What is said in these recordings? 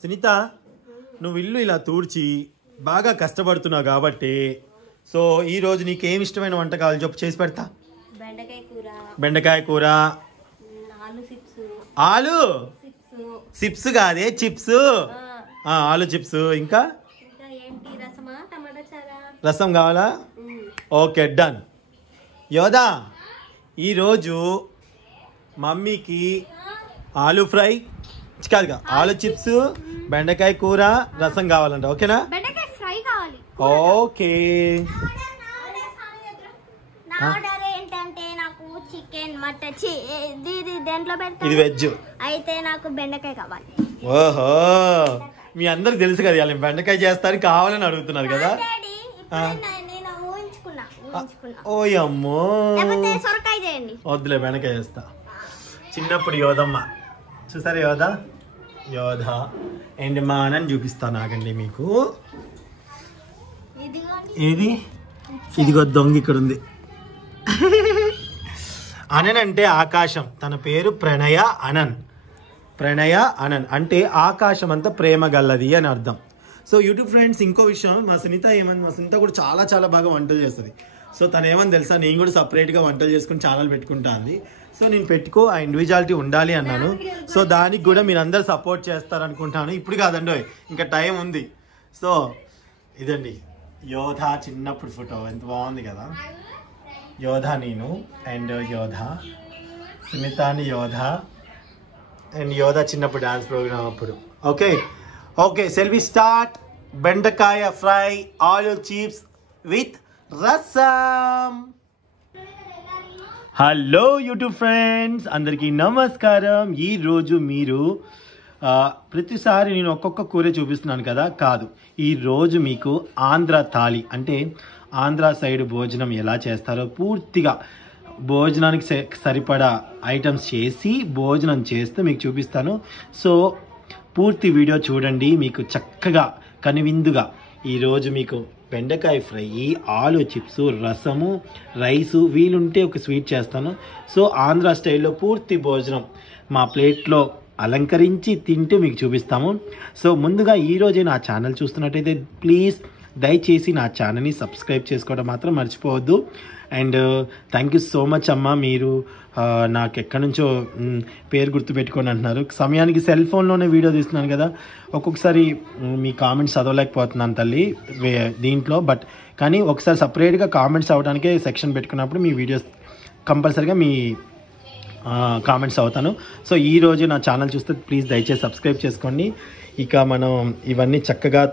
సునీత నువ్వు ఇల్లు ఇలా తూడ్చి బాగా కష్టపడుతున్నావు కాబట్టి సో ఈ రోజు నీకేం ఇష్టమైన వంట కావాలి చెప్పు, చేసి పెడతా. బెండకాయ కూర, ఆలు చిప్స్ కాదే చిప్స్, ఆలు చిప్స్, ఇంకా రసం కావాలా? Okay done. యోధా ఈరోజు మమ్మీకి ఆలు ఫ్రై కాదుగా, ఆలు చిప్స్, బెండకాయ కూర, రసం కావాలంట. ఓకేనా? ఓకే. ఇది వెజ్ అయితే నాకు బెండకాయ కావాలి. ఓహో మీ అందరికి తెలుసు కదా ఇలా బెండకాయ చేస్తారు కావాలని అడుగుతున్నారు కదా. ఓయమ్మో వద్దులే బెండకాయ చేస్తా. చిన్నప్పుడు యోధమ్మ చూసారా, యోధ అండ్ మా అన్నని చూపిస్తాను ఆగండి మీకు. ఇది ఇదిగో దొంగ ఇక్కడ ఉంది. అనన్ అంటే ఆకాశం, తన పేరు ప్రణయ అనన్. ప్రణయ అనన్ అంటే ఆకాశం అంతా ప్రేమ గల్లది అని అర్థం. సో యూట్యూబ్ ఫ్రెండ్స్ ఇంకో విషయం, మా సునీత ఏమని, మా సునీత కూడా చాలా చాలా బాగా వంటలు చేస్తుంది. సో తను ఏమని తెలుసా, నేను కూడా సపరేట్గా వంటలు చేసుకుని ఛానల్ పెట్టుకుంటా అంది. సో నేను పెట్టుకో, ఆ ఇండివిజువాలిటీ ఉండాలి అన్నాను. సో దానికి కూడా మీరు అందరు సపోర్ట్ చేస్తారనుకుంటాను. ఇప్పుడు కాదండి, ఇంకా టైం ఉంది. సో ఇదండి యోధ చిన్నప్పుడు ఫోటో, ఎంత బాగుంది కదా. యోధ నేను అండ్ యోధ, సునీతాని యోధ అండ్ యోధ చిన్నప్పుడు డాన్స్ ప్రోగ్రామ్ అప్పుడు. Okay okay shall we start. బెండకాయ ఫ్రై, ఆలు chips with rasam. Hello YouTube friends, అందరికీ నమస్కారం. ఈరోజు మీరు ప్రతిసారి నేను ఒక్కొక్క కూర చూపిస్తున్నాను కదా, కాదు, ఈరోజు మీకు ఆంధ్ర థాలి అంటే ఆంధ్ర సైడ్ భోజనం ఎలా చేస్తారో పూర్తిగా భోజనానికి సరిపడా ఐటమ్స్ చేసి భోజనం చేస్తూ మీకు చూపిస్తాను. సో పూర్తి వీడియో చూడండి, మీకు చక్కగా కనువిందుగా ఈరోజు మీకు బెండకాయ ఫ్రై, ఆలు చిప్స్, రసము, రైసు, వీలుంటే ఒక స్వీట్ చేస్తాను. సో ఆంధ్ర స్టైల్లో పూర్తి భోజనం మా ప్లేట్లో అలంకరించి తింటూ మీకు చూపిస్తాము. సో ముందుగా ఈరోజే నా ఛానల్ చూస్తున్నట్టయితే ప్లీజ్ దయచేసి నా ఛానల్ని సబ్స్క్రైబ్ చేసుకోవడం మాత్రం మర్చిపోవద్దు. And thank you so much అమ్మ, మీరు నాకు ఎక్కడి నుంచో పేరు గుర్తుపెట్టుకొని అంటున్నారు. సమయానికి సెల్ ఫోన్లోనే వీడియో తీస్తున్నాను కదా, ఒక్కొక్కసారి మీ కామెంట్స్ చదవలేకపోతున్నాను తల్లి దీంట్లో. బట్ కానీ ఒకసారి సపరేట్గా కామెంట్స్ అవ్వడానికే సెక్షన్ పెట్టుకున్నప్పుడు మీ వీడియోస్ కంపల్సరీగా మీ కామెంట్స్ అవుతాను. సో ఈరోజు నా ఛానల్ చూస్తే ప్లీజ్ దయచేసి సబ్స్క్రైబ్ చేసుకోండి. ఇక మనం ఇవన్నీ చక్కగా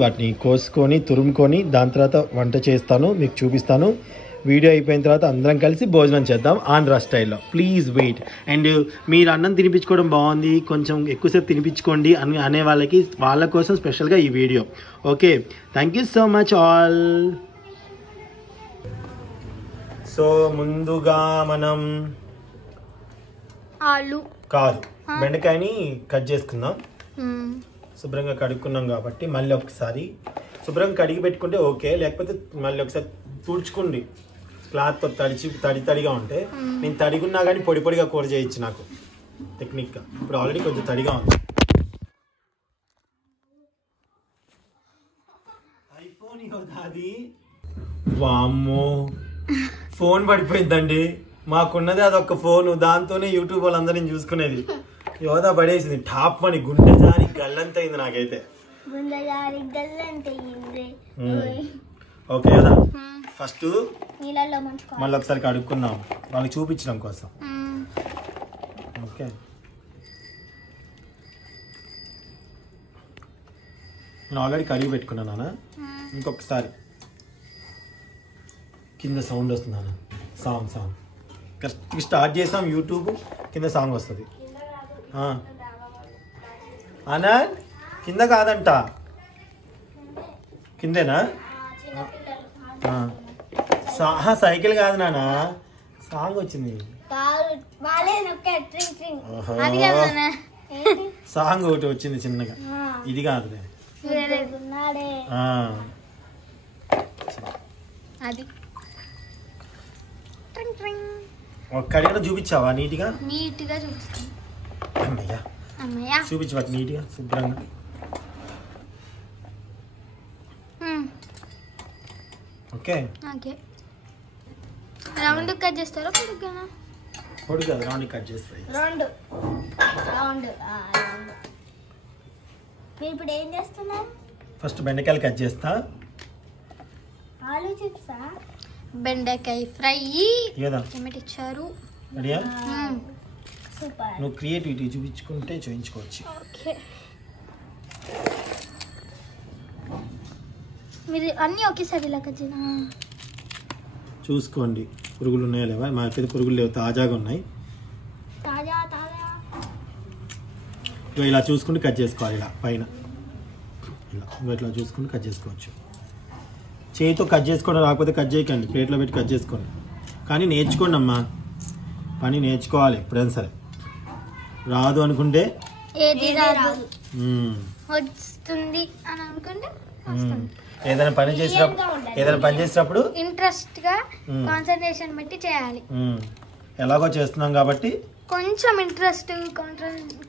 వాటిని కోసుకొని తురుముకొని దాని తర్వాత వంట చేస్తాను, మీకు చూపిస్తాను. వీడియో అయిపోయిన తర్వాత అందరం కలిసి భోజనం చేద్దాం ఆంధ్ర స్టైల్లో. Please wait. అండ్ మీరు అన్నం తినిపించుకోవడం బాగుంది, కొంచెం ఎక్కువసేపు తినిపించుకోండి అని అనే వాళ్ళ కోసం స్పెషల్గా ఈ video. Okay thank you so much all. So ముందుగా మనం ఆలు కాదు బెండకాయని కట్ చేసుకుందాం. శుభ్రంగా కడుక్కున్నాం కాబట్టి మళ్ళీ ఒకసారి శుభ్రంగా కడిగి పెట్టుకుంటే ఓకే, లేకపోతే మళ్ళీ ఒకసారి తుడుచుకోండి క్లాత్తో తడిగా ఉంటే. నేను తడిగున్నా కానీ పొడి పొడిగా కూర చేయొచ్చు నాకు టెక్నిక్గా. ఇప్పుడు ఆల్రెడీ కొంచెం తడిగా ఉంది. అయిపోయి అది వామ్మో ఫోన్ పడిపోయిందండి. మాకున్నది అదొక్క ఫోన్, దాంతోనే యూట్యూబ్ వాళ్ళందరినీ చూసుకునేది. యోధ పడేసింది టాప్ అని, గుండె జారి గల్లంత అయింది నాకైతే. ఓకే యోధ ఫస్ట్ మళ్ళీ ఒకసారి కడుక్కుందాం వాళ్ళకి చూపించడం కోసం. ఓకే నేను ఆల్రెడీ కడిగి పెట్టుకున్నాను. ఇంకొకసారి కింద సౌండ్ వస్తుంది, సాంగ్ కరెక్ట్గా స్టార్ట్ చేసాం యూట్యూబ్, కింద సాంగ్ వస్తుంది. ఆనంద్ కింద కాదంట, కిందేనా? సైకిల్ కాదు నానా, సాంగ్ వచ్చింది. సాంగ్ ఒకటి వచ్చింది చిన్నగా, ఇది కాదులే. ఒక్కడిగా చూపించావా నీట్గా? నీట్గా చూపిస్తాను. అమ్మయ్యా అమ్మయ్య చూపించు వాటి నీట్గా శుభ్రంగా. ఓకే ఓకే రౌండ్ కట్ చేస్తారా పొడుగ్గానా? పొడి కదా, రౌండ్ కట్ చేసి ఫ్రై. రౌండ్ రౌండ్ మీరు ఇప్పుడు ఏం చేస్తున్నారు? ఫస్ట్ బెండకాయలు కట్ చేస్తా. ఆలు చిప్సా? బెండకాయ ఫ్రై కదా టమాటో ఇచ్చారు. రెడీయా? సూపర్. నువ్వు క్రియేటివిటీ చూపించుకుంటే చూపించుకోవచ్చు. ఓకే మీరు అన్నీ ఒకేసారి ఇలా కట్ చేయాలా? చూసుకోండి పురుగులు ఉన్నాయా లేవా. మా దగ్గర పురుగులు లేవు, తాజాగా ఉన్నాయి. తాజా తాజా. ఇలా చూసుకుంటే కట్ చేసుకోవాలి. ఇలా పైన ఇలా ఇట్లా చూసుకుంటే కట్ చేసుకోవచ్చు. చేతితో కట్ చేసుకోవడం రాకపోతే కట్ చేయకండి, ప్లేట్లో పెట్టి కట్ చేసుకోండి. కానీ నేర్చుకోండి అమ్మా, పని నేర్చుకోవాలి ఎప్పుడైనా సరే. రాదు అనుకుంటే ఏది రాదు వస్తుంది అని అనుకుంటే ఏదైనా పని చేసినప్పుడు ఇంట్రెస్ట్ గా కాన్సంట్రేషన్ పెట్టి చేయాలి. ఎలాగో చేస్తున్నాం కాబట్టి కొంచెం ఇంట్రెస్ట్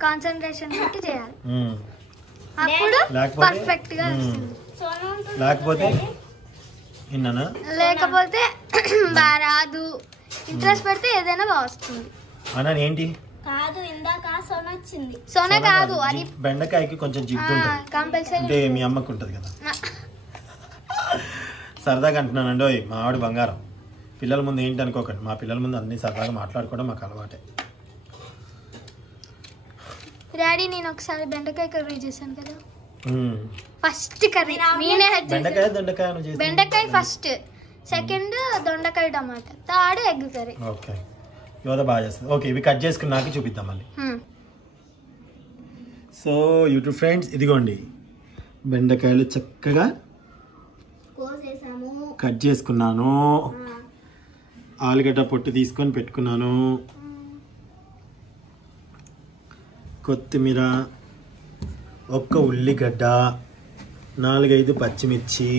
కాన్సంట్రేషన్ పెట్టి చేయాలి. అప్పుడు పర్ఫెక్ట్ గా వస్తుంది. లేకపోతే విన్నానా, లేకపోతే బాగా రాదు. ఇంట్రెస్ట్ పెడితే ఏదైనా బాగా వస్తుంది. అన్నా ఏంటి కాదు ఇందాక సోన వచ్చింది. సోన కాదు అది బెండకాయకి కొంచెం జిడ్డు ఉంటుంది కంపల్సరీ. అంటే మీ అమ్మకు ఉంటుంది కదా. సరదాగా అంటున్నానండి. ఓయ్ మా ఆవిడ బంగారం. పిల్లల ముందు ఏంటి అనుకోకండి, మా పిల్లల ముందు అన్ని సరదాగా మాట్లాడుకోవడం మాకు అలవాటే. డాడీ నేను ఒకసారి బెండకాయ కర్రీ చేశాను కదా. ఫస్ట్ కర్రీ నేనే బెండకాయ దొండకాయ చేసి. బెండకాయ ఫస్ట్, సెకండ్ దొండకాయ టమాటా, థర్డ్ ఎగ్ కర్రీ. ఓకే యోధ బాగా చేస్తుంది. ఓకే ఇవి కట్ చేసుకున్నాక చూపిద్దాం మళ్ళీ. సో యూట్యూబ్ ఫ్రెండ్స్ ఇదిగోండి బెండకాయలు చక్కగా కట్ చేసుకున్నాను. ఆలుగడ్డ పొట్టు తీసుకొని పెట్టుకున్నాను. కొత్తిమీర, ఒక్క ఉల్లిగడ్డ, 4-5 పచ్చిమిర్చి,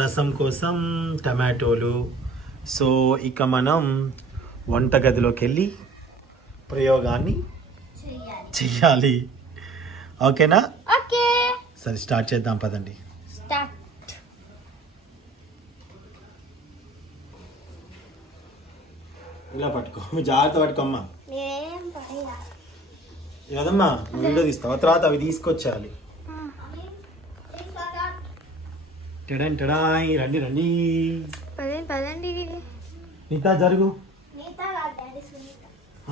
రసం కోసం టమాటోలు. సో ఇక మనం వంటగదిలోకి వెళ్ళి ప్రయోగాన్ని చెయ్యాలి. ఓకేనా? ఓకే సరే స్టార్ట్ చేద్దాం పదండి. స్టార్ట్. ఇలా పట్టుకో, జాగ్రత్త పట్టుకోమ్మా. ఏదమ్మా వీడియో తీస్తావా? తర్వాత అవి తీసుకొచ్చేయాలి. రండి రండి పదండి. నీతా జరుగు.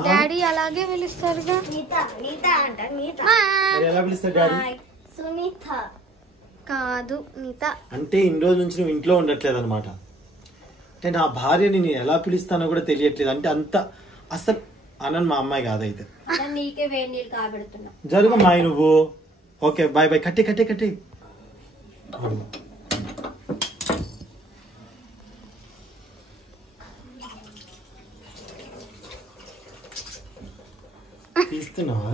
డాడీ అలాగే పిలుస్తారుగా. ఎలా పిలుస్తారు డాడీ? సునీత కాదు నీత. అంటే ఇన్ని రోజుల నుంచి నువ్వు ఇంట్లో ఉండట్లేదు అనమాట. అంటే నా భార్యని నేను ఎలా పిలుస్తానో కూడా తెలియట్లేదు. అంటే అంత అసలు అనని మా అమ్మాయి కాదైతే. నీకే వేడి నీళ్ళు కాబెడుతున్నా. జరుగు మాయి నువ్వు. Okay bye bye. కట్టి తీస్తున్నావా?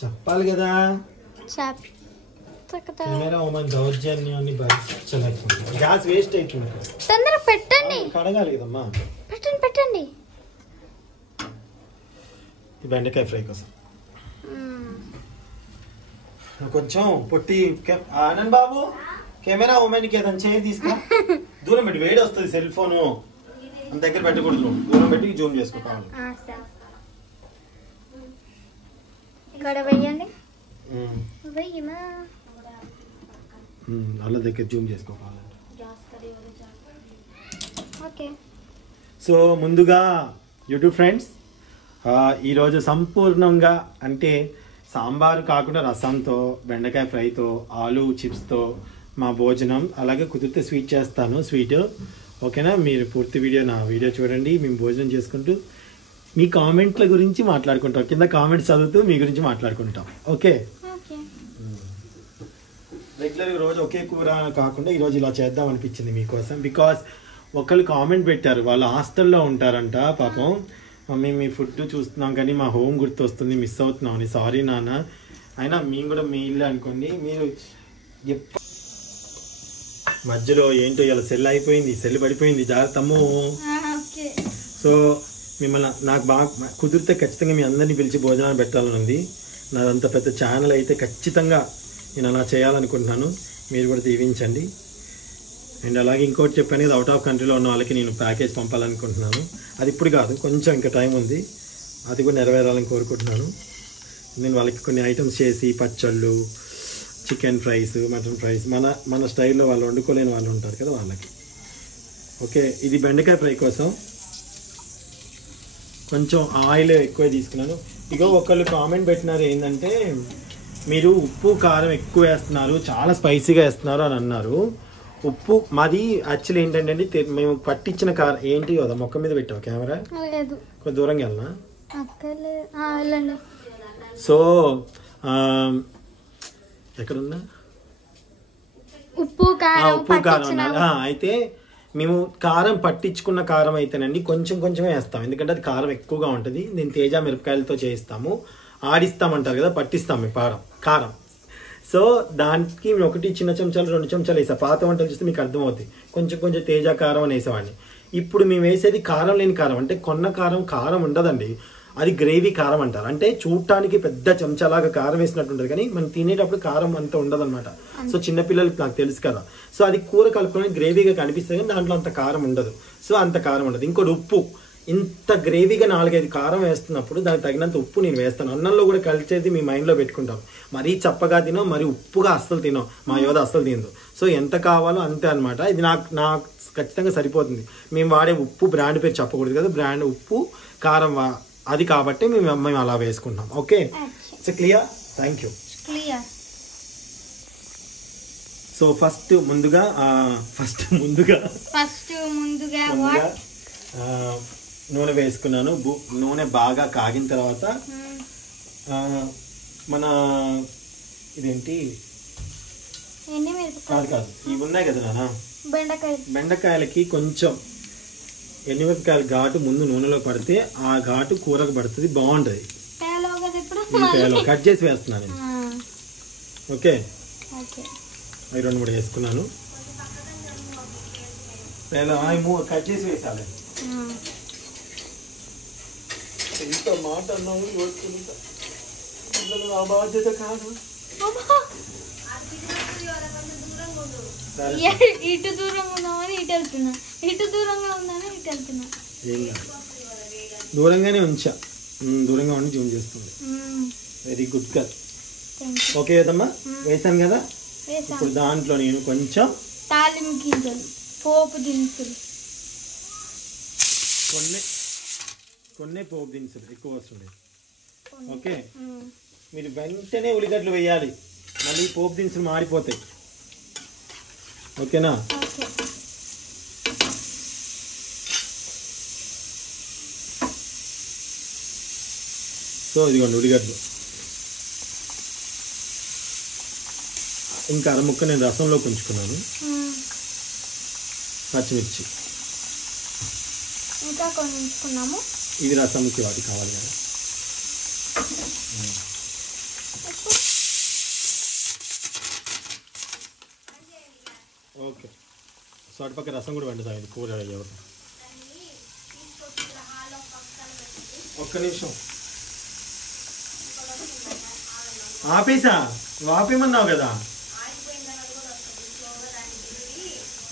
చెప్పాలి కదా. కెమెరా ఓమన్ దౌర్జన్యాన్ని భరించలేకపోతుంది. గ్యాస్ వేస్ట్ అయిపోయింది. తొందరగా పెట్టండి. కడగాలి కదమ్మా. పెట్టండి. ఈ బెండకాయ ఫ్రై కోసం కొంచెం పొట్టి. ఆనంద్ బాబు కెమెరా ఓమెన్కి ఏదైనా చేయి తీసుకో. దూరం పెట్టి వేడి వస్తుంది. సెల్ ఫోను అంత దగ్గర పెట్టకూడదు. దూరం పెట్టి జూమ్ చేసుకో కావాలి. ఇక్కడ వెయ్యండి. అలా దగ్గర జూమ్ చేసుకో కావాలి. ఓకే. సో ముందుగా యూట్యూబ్ ఫ్రెండ్స్ ఈరోజు సంపూర్ణంగా అంటే సాంబారు కాకుండా రసంతో, బెండకాయ ఫ్రైతో, ఆలు చిప్స్తో మా భోజనం. అలాగే కుదిరితే స్వీట్ చేస్తాను, స్వీట్. ఓకేనా? మీరు పూర్తి నా వీడియో చూడండి. మేము భోజనం చేసుకుంటూ మీ కామెంట్ల గురించి మాట్లాడుకుంటాం. కింద కామెంట్స్ చదువుతూ మీ గురించి మాట్లాడుకుంటాం. ఓకే? రెగ్యులర్గా రోజు ఒకే కూర కాకుండా ఈరోజు ఇలా చేద్దాం అనిపించింది మీకోసం. బికాస్ ఒకళ్ళు కామెంట్ పెట్టారు, వాళ్ళు హాస్టల్లో ఉంటారంట. పాపం మమ్మీ మీ ఫుడ్ చూస్తున్నాం కానీ మా హోమ్ గుర్తు వస్తుంది, మిస్ అవుతున్నాం అని. సారీ నాన్న. అయినా మేము కూడా మీ ఇల్లు అనుకోండి. మీరు మధ్యలో ఏంటో ఇలా సెల్ అయిపోయింది, సెల్ పడిపోయింది. జాగ్రత్తము. సో మిమ్మల్ని నాకు బాగా కుదిరితే ఖచ్చితంగా మీ అందరినీ పిలిచి భోజనాలు పెట్టాలని ఉంది. నాదంత పెద్ద ఛానల్ అయితే ఖచ్చితంగా నేను అలా చేయాలనుకుంటున్నాను. మీరు కూడా దీవించండి. అండ్ అలాగే ఇంకోటి చెప్పాను కదా, అవుట్ ఆఫ్ కంట్రీలో ఉన్న వాళ్ళకి నేను ప్యాకేజ్ పంపాలనుకుంటున్నాను. అది ఇప్పుడు కాదు, కొంచెం ఇంకా టైం ఉంది. అది కూడా నెరవేరాలని కోరుకుంటున్నాను. నేను వాళ్ళకి కొన్ని ఐటమ్స్ చేసి పచ్చళ్ళు, చికెన్ ఫ్రైస్, మటన్ ఫ్రైస్ మన స్టైల్లో వాళ్ళు వండుకోలేని వాళ్ళు ఉంటారు కదా వాళ్ళకి. ఓకే, ఇది బెండకాయ ఫ్రై కోసం కొంచెం ఆయిల్ ఎక్కువ తీసుకున్నాను. ఇగో ఒకళ్ళు కామెంట్ పెట్టినారు ఏంటంటే, మీరు ఉప్పు కారం ఎక్కువ వేస్తున్నారు, చాలా స్పైసీగా వేస్తున్నారు అని అన్నారు. ఉప్పు మాది యాక్చువల్లీ ఏంటంటే మేము పట్టించిన కారం ఏంటి కదా, మొక్క మీద పెట్టావు కెమెరా, కొంచెం దూరంగా వెళ్ళనా. సో ఎక్కడున్నా ఉప్పు కారం అన్నారు. అయితే మేము కారం పట్టించుకున్న కారం అయితేనండి కొంచెం కొంచెమే వేస్తాం, ఎందుకంటే అది కారం ఎక్కువగా ఉంటుంది. నేను తేజ మిరపకాయలతో చేయిస్తాము, ఆడిస్తామంటారు కదా, పట్టిస్తాము కారం. సో దానికి మేము 1 చిన్న చెంచాలు 2 చెంచాలు వేసా. పాత వంటలు చూస్తే మీకు అర్థమవుతుంది, కొంచెం కొంచెం తేజ కారం అని వేసేవాడిని. ఇప్పుడు మేము వేసేది కారం లేని కారం, అంటే కొన్న కారం ఉండదండి, అది గ్రేవీ కారం అంటారు. అంటే చూడటానికి పెద్ద చెంచాలాగా కారం వేసినట్టు ఉంటుంది, కానీ మనం తినేటప్పుడు కారం అంత ఉండదు అనమాట. సో చిన్నపిల్లలకి నాకు తెలుసు కదా, సో అది కూర కలుపుకొని గ్రేవీగా కనిపిస్తుంది, కానీ దాంట్లో అంత కారం ఉండదు. సో అంత కారం ఉండదు. ఇంకోటి ఉప్పు, ఇంత గ్రేవీగా 4-5 కారం వేస్తున్నప్పుడు దానికి తగినంత ఉప్పు నేను వేస్తాను. అన్నంలో కూడా కలిసేది మీ మైండ్లో పెట్టుకుంటాం. మరీ చప్పగా తినో, మరీ ఉప్పుగా అస్సలు తినో. మా యోధ అస్సలు తినదు. సో ఎంత కావాలో అంతే అనమాట. ఇది నాకు ఖచ్చితంగా సరిపోతుంది. మేము వాడే ఉప్పు బ్రాండ్ పేరు చెప్పకూడదు కదా, బ్రాండ్ ఉప్పు కారం అది కాబట్టి మేము అలా వేసుకుంటాం. Okay, so clear. Thank you. So first ముందుగా నూనె వేసుకున్నాను. నూనె బాగా కాగిన తర్వాత మన ఇదేంటి కాదు ఇవి ఉన్నాయి కదా నాన్న, బెండకాయలకి కొంచెం ఎండుమిరపకాయల ఘాటు ముందు నూనెలో పడితే ఆ ఘాటు కూరకు పడుతుంది, బాగుంటది. కట్ చేసి వేస్తున్నాను నేను. ఓకే, అవి 2-3 వేసుకున్నాను. కట్ చేసి వేసాలి. ఎంత మాట అన్నావు, నా బాధ్యత కాదు. ఇటు దూరంగా ఉన్నామని ఇటు వెళ్తున్నా, ఇటు దూరంగా ఉందని ఇటు వెళ్తున్నా. దూరంగానే ఉంచా, దూరంగా ఉండి జూమ్ చేస్తుంది. వెరీ గుడ్ గా. ఓకే కదమ్మా, వేసాను కదా. ఇప్పుడు దాంట్లో నేను కొంచెం తాలింపు గింజలు, పోపు దినుసులు, కొన్ని పోపు దినుసులు ఎక్కువ వస్తుంది. ఓకే, మీరు వెంటనే ఉల్లిగడ్డలు వేయాలి, మళ్ళీ పోపు దినుసులు మారిపోతాయి. ఓకేనా. సో ఇదిగోండి ఉల్లిగడ్డలు. ఇంకా అరముక్క నేను రసంలో ఉంచుకున్నాను. పచ్చిమిర్చి ఇంకా కొన్ని ఉంచుకున్నాము. ఇది రసంకి వాటి కావాలి కదా. ఓకే, సో అటుపక్క రసం కూడా వండుతాం. ఇది కూర ఎవరు. ఒక్క నిమిషం ఆపేసా, ఆపేమన్నావు కదా,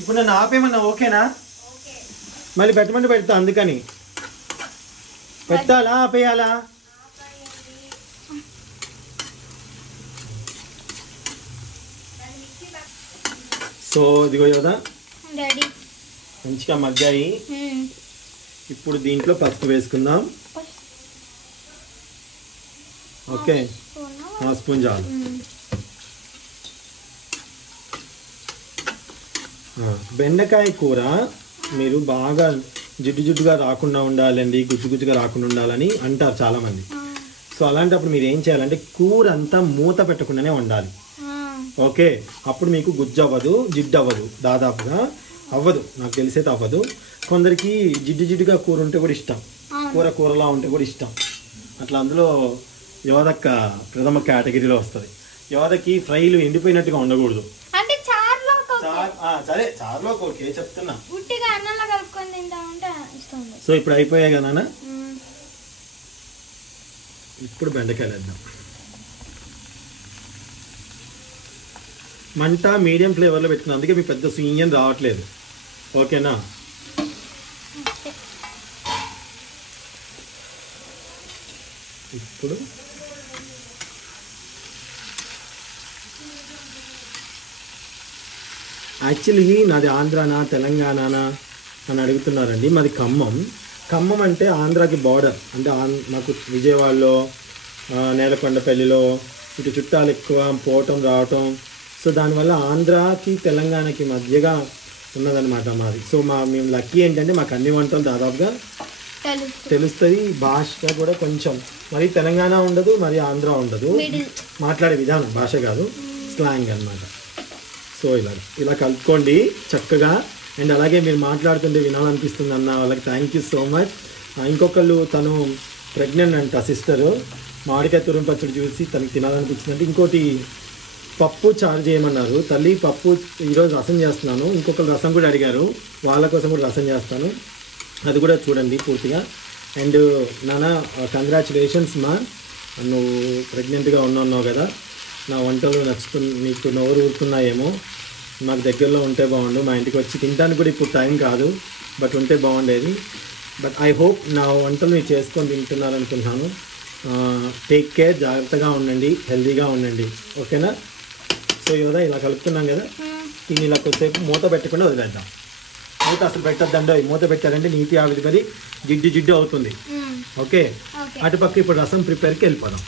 ఇప్పుడు నన్ను ఆపేమన్నా. ఓకేనా, మళ్ళీ పెట్టమంటే పెడతా, అందుకని పెట్టాలా ఆపేయాలా. సో ఇదిగో కదా మంచిగా మగ్గాయి. ఇప్పుడు దీంట్లో పసుపు వేసుకుందాం. ఓకే, 1 స్పూన్ చాలు. బెండకాయ కూర మీరు బాగా జిడ్డుగా రాకుండా ఉండాలండి, గుజ్జుగా రాకుండా ఉండాలని అంటారు చాలా మంది. సో అలాంటప్పుడు మీరు ఏం చేయాలంటే కూర అంతా మూత పెట్టకుండానే ఉండాలి. ఓకే, అప్పుడు మీకు గుజ్జు అవ్వదు, జిడ్డు అవ్వదు, దాదాపుగా అవ్వదు, నాకు తెలిసైతే అవ్వదు. కొందరికి జిడ్డుగా కూర ఉంటే కూడా ఇష్టం, కూరలా ఉంటే కూడా ఇష్టం. అట్లా అందులో యోధక్క ప్రథమ కేటగిరీలో వస్తుంది. యోధకి ఫ్రైలు ఎండిపోయినట్టుగా ఉండకూడదు. సరే చారులో ఓకే చెప్తున్నా. సో ఇప్పుడు అయిపోయాయి కదా నాన్న. ఇప్పుడు బెండకాయలు వేద్దాం. మంట మీడియం ఫ్లేవర్లో పెట్టుకున్నాను, అందుకే మీకు పెద్ద సీనియన్ రావట్లేదు. ఓకేనా? ఇప్పుడు యాక్చువల్లీ నాది ఆంధ్రానా తెలంగాణనా అని అడుగుతున్నారండి. మాది ఖమ్మం. ఖమ్మం అంటే ఆంధ్రాకి బార్డర్. అంటే మాకు విజయవాడలో నేలకొండపల్లిలో ఇటు చుట్టాలు ఎక్కువ పోవటం రావటం. సో దానివల్ల ఆంధ్రాకి తెలంగాణకి మధ్యగా ఉన్నదన్నమాట మాది. సో మేము లక్కీ ఏంటంటే మాకు అన్ని వంటలు దాదాపుగా తెలుస్తుంది. భాష కూడా కొంచెం మరి తెలంగాణ ఉండదు, మరి ఆంధ్ర ఉండదు. మాట్లాడే విధానం భాష కాదు, స్లాంగ్ అన్నమాట. సో ఇలా కలుపుకోండి చక్కగా. అండ్ అలాగే మీరు మాట్లాడుతుంటే వినాలనిపిస్తుంది అన్న వాళ్ళకి థ్యాంక్ యూ సో మచ్. ఇంకొకళ్ళు తను ప్రెగ్నెంట్ అంట సిస్టరు, మామిడికాయ తురుము పచ్చడి చూసి తనకి తినాలనిపించిందంటే ఇంకోటి పప్పు చారు చేయమన్నారు. తల్లి పప్పు ఈరోజు రసం చేస్తున్నాను, ఇంకొకరు రసం కూడా అడిగారు, వాళ్ళ కోసం కూడా రసం చేస్తాను, అది కూడా చూడండి పూర్తిగా. అండ్ నాన్న కంగ్రాచులేషన్స్ మా, నువ్వు ప్రెగ్నెంట్గా ఉన్నావు కదా, నా వంటలు మీకు నోరు ఊరుతున్నాయేమో, మాకు దగ్గరలో ఉంటే బాగుండు, మా ఇంటికి వచ్చి తినడానికి కూడా ఇప్పుడు టైం కాదు, బట్ ఉంటే బాగుండేది. బట్ ఐ హోప్ నా వంటలు మీరు చేసుకొని తింటున్నారనుకుంటున్నాను. టేక్ కేర్, జాగ్రత్తగా ఉండండి, హెల్తీగా ఉండండి. ఓకేనా? సో ఇలా కలుపుతున్నాం కదా, దీన్ని ఇలా కొద్దిసేపు మూత పెట్టకుండా వదిలేద్దాం. మూత అసలు పెట్టద్దండో, మూత పెట్టారంటే నీటి ఆవిరి పడి జిడ్డు అవుతుంది. ఓకే, అటుపక్క ఇప్పుడు రసం ప్రిపేర్కి వెళ్ళిపోదాం.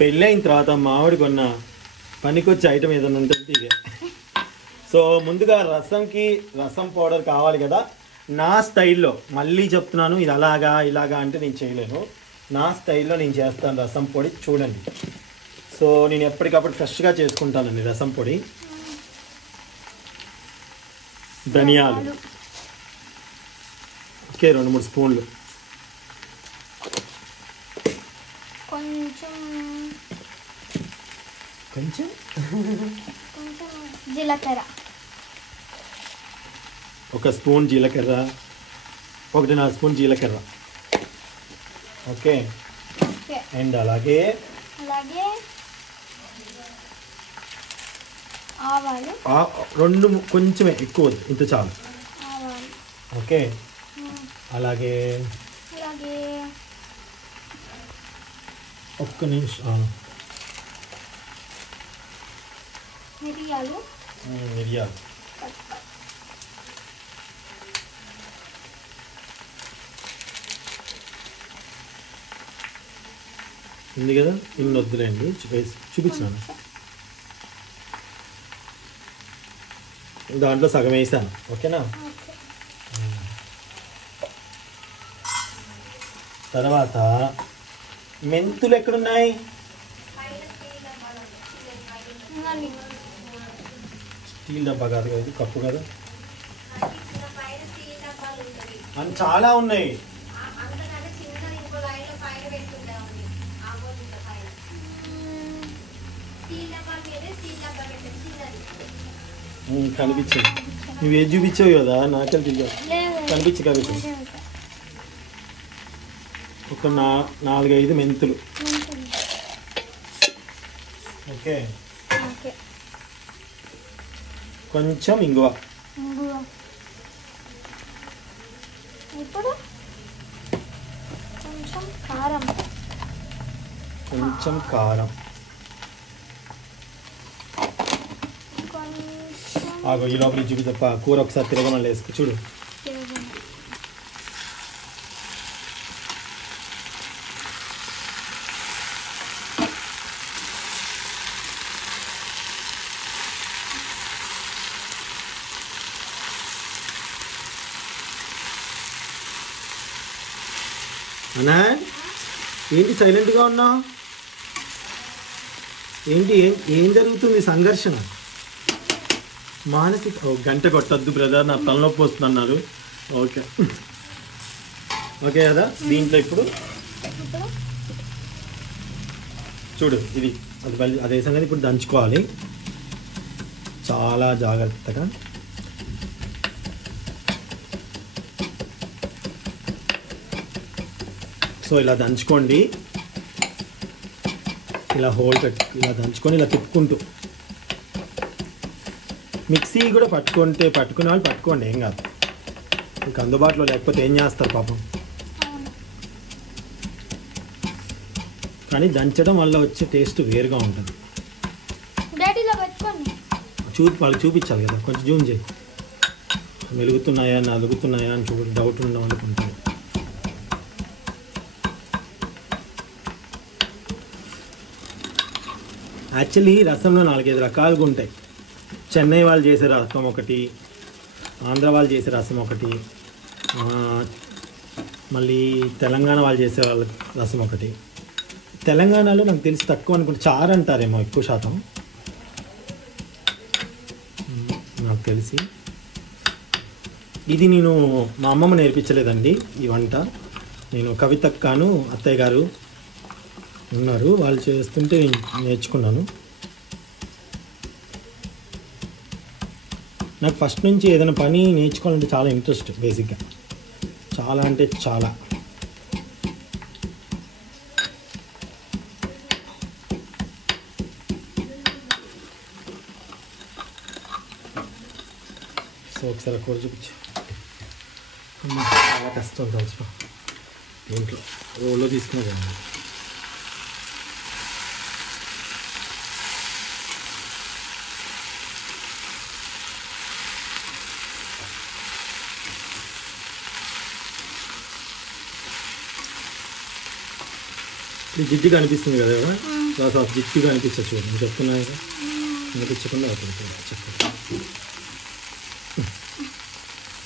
పెళ్ళైన తర్వాత మామిడి కొన్న పనికొచ్చే ఐటమ్ ఏదైనా ఉంటుంది ఇదే. సో ముందుగా రసం పౌడర్ కావాలి కదా. నా స్టైల్లో మళ్ళీ చెప్తున్నాను, ఇది ఇలాగా అంటే నేను చేయలేను. నా స్టైల్లో నేను చేస్తాను రసం పొడి, చూడండి. సో నేను ఎప్పటికప్పుడు ఫ్రెష్గా చేసుకుంటానండి రసం పొడి. ధనియాలు ఓకే 2-3 స్పూన్లు, కొంచెం జీలకర్ర, 1 స్పూన్ జీలకర్ర, 1.5 స్పూన్ జీలకర్ర. ఓకే, అండ్ అలాగే ఆవాలు 2, కొంచెమే ఎక్కువ, ఇంత చాలు. ఓకే, అలాగే 1 నిమిషం మిరియాలు ఉంది కదా, ఇన్ని వద్దులేండి, చూపించినాను. దాంట్లో సగం వేసాను. ఓకేనా? తర్వాత మెంతులు ఎక్కడున్నాయి? స్టీల్ డబ్బా కాదు కదా, కప్పు కదా, అని చాలా ఉన్నాయి. కనిపించింది, నువ్వు ఏది చూపించావు కదా, నాకెళ్ళి తిరిగా కనిపించి ఒక 4-5 మెంతులు. ఓకే, కొంచెం ఇంగువ, ఇప్పుడు కొంచెం కారం. ఆగో ఈ లోపల చూపిస్తా, కూర ఒకసారి తిరగమని వేసుకు చూడు. అన్నా ఏంటి సైలెంట్గా ఉన్నావు? ఏం జరుగుతుంది? సంఘర్షణ మానసిక. గంట కొట్టద్దు బ్రదర్, నా తలనొప్పి వస్తుంది అన్నారు. ఓకే కదా. దీంట్లో ఇప్పుడు చూడు, ఇది అదే సంగతి. ఇప్పుడు దంచుకోవాలి చాలా జాగ్రత్తగా. సో ఇలా దంచుకోండి, ఇలా హోల్ పెట్టి ఇలా దంచుకొని ఇలా తిప్పుకుంటూ. మిక్సీ కూడా పట్టుకునే వాళ్ళు పట్టుకోండి, ఏం కాదు. మీకు అందుబాటులో లేకపోతే ఏం చేస్తారు పాపం. కానీ దంచడం వల్ల వచ్చే టేస్ట్ వేరుగా ఉంటుంది. వాళ్ళకి చూపించాలి కదా, కొంచెం జూమ్ చేయి. వెలుగుతున్నాయా నలుగుతున్నాయా అని చూడండి, డౌట్ ఉండడం అనుకుంటాను. యాక్చువల్లీ రసంలో 4-5 రకాలుగా ఉంటాయి. చెన్నై వాళ్ళు చేసే రసం ఒకటి, ఆంధ్ర వాళ్ళు చేసే రసం ఒకటి, మళ్ళీ తెలంగాణ వాళ్ళు చేసే వాళ్ళ రసం ఒకటి. తెలంగాణలో నాకు తెలిసి తక్కువ అనుకుంటే చారు అంటారేమో ఎక్కువ శాతం నాకు తెలిసి. ఇది నేను మా అమ్మమ్మ నేర్పించలేదండి ఈ వంట. నేను కవితక్కను అత్తయ్య గారు ఉన్నారు, వాళ్ళు చేస్తుంటే నేర్చుకున్నాను. నాకు ఫస్ట్ నుంచి ఏదైనా పని నేర్చుకోవాలంటే చాలా ఇంట్రెస్ట్. బేసిక్గా చాలా అంటే చాలా. సో ఒకసారి కూర చూపించు. చాలా కష్టం తెలుసు దీంట్లో, రోల్లో తీసుకున్నది. జిడ్డుగా అనిపిస్తుంది కదా, కాస్త జిడ్డుగా అనిపించచ్చు. నేను చెప్తున్నాను కదా, అనిపించకుండా అవుతుంది. చెప్పండి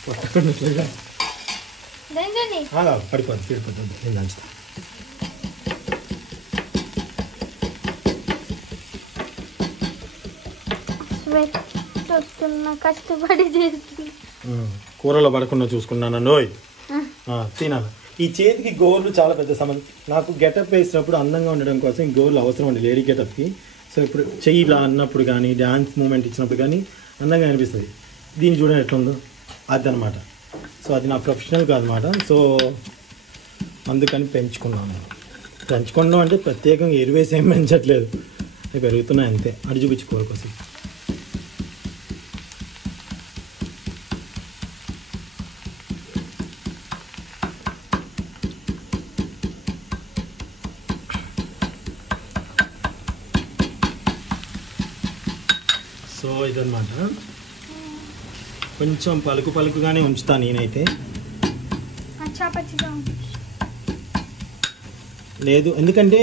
పట్టకుండా పడిపోద్ది, తిడిపోతుంది. నేను దంచుతా. కష్టపడి కూరలో పడకుండా చూసుకున్నాను నోయ్ తినాలి. ఈ చేతికి గోర్లు చాలా పెద్ద సంబంధం. నాకు గెటప్ వేసినప్పుడు అందంగా ఉండడం కోసం ఈ గోర్లు అవసరం అండి లేడీ గెటప్కి. సో ఇప్పుడు చెయ్యి ఇలా అన్నప్పుడు కానీ డ్యాన్స్ మూమెంట్ ఇచ్చినప్పుడు కానీ అందంగా అనిపిస్తుంది. దీన్ని చూడండి ఎట్లా ఉందో, అదనమాట. సో అది నా ప్రొఫెషనల్ కాదనమాట. సో అందుకని పెంచుకున్నాను. పెంచుకోవడం అంటే ప్రత్యేకంగా ఎరువేసి ఏం పెంచట్లేదు, అవి పెరుగుతున్నాయి అంతే. అడి చూపించి కూర కోసం. సో ఇదన్నమాట. కొంచెం పలుకుగానే ఉంచుతాను నేనైతే. లేదు ఎందుకంటే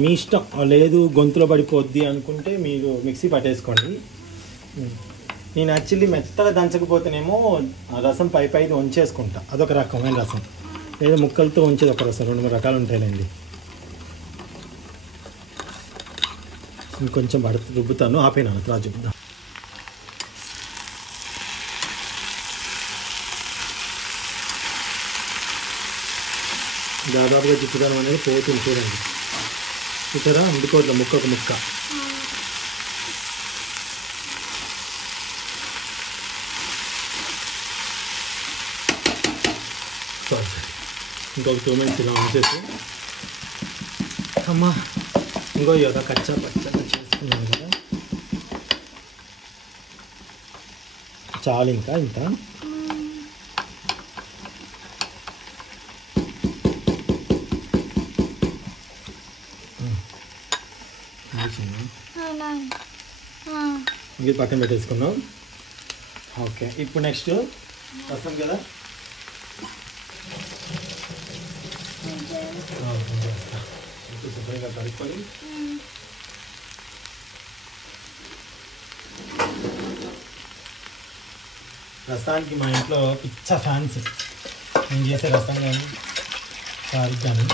మీ ఇష్టం, లేదు గొంతులో పడిపోద్ది అనుకుంటే మీరు మిక్సీ పట్టేసుకోండి. నేను యాక్చువల్లీ మెత్తగా దంచకపోతేనేమో రసం పై వంచేసుకుంటా, అదొక రకమైన రసం. లేదా ముక్కలతో వంచేది ఒక రసం, 2-3 రకాలు ఉంటాయిలేండి. ఇంకొంచెం రుబ్బుతాను, ఆపేనా తర్వాత చూపుతా. దాదాపుగా చిక్కుదనం అనేది పోతుంది చూడండి. చూసారా, అందుకోవట్లే ముక్క ఒక ముక్క. సారీ, ఇంకొక 2 minutes ఇలా ఉంచేసి అమ్మా ఇంకో యోగా కచ్చా పచ్చగా చేసుకున్నాను కదా, చాలు. ఇంకా ఇంత ఇది పక్కన పెట్టేసుకున్నాం. ఓకే, ఇప్పుడు నెక్స్ట్ రసం కదా. శుభ్రంగా కలుపుకొని రసానికి మా ఇంట్లో పిచ్చ ఫ్యాన్స్. నేను చేసే రసం కానీ సారీ కానీ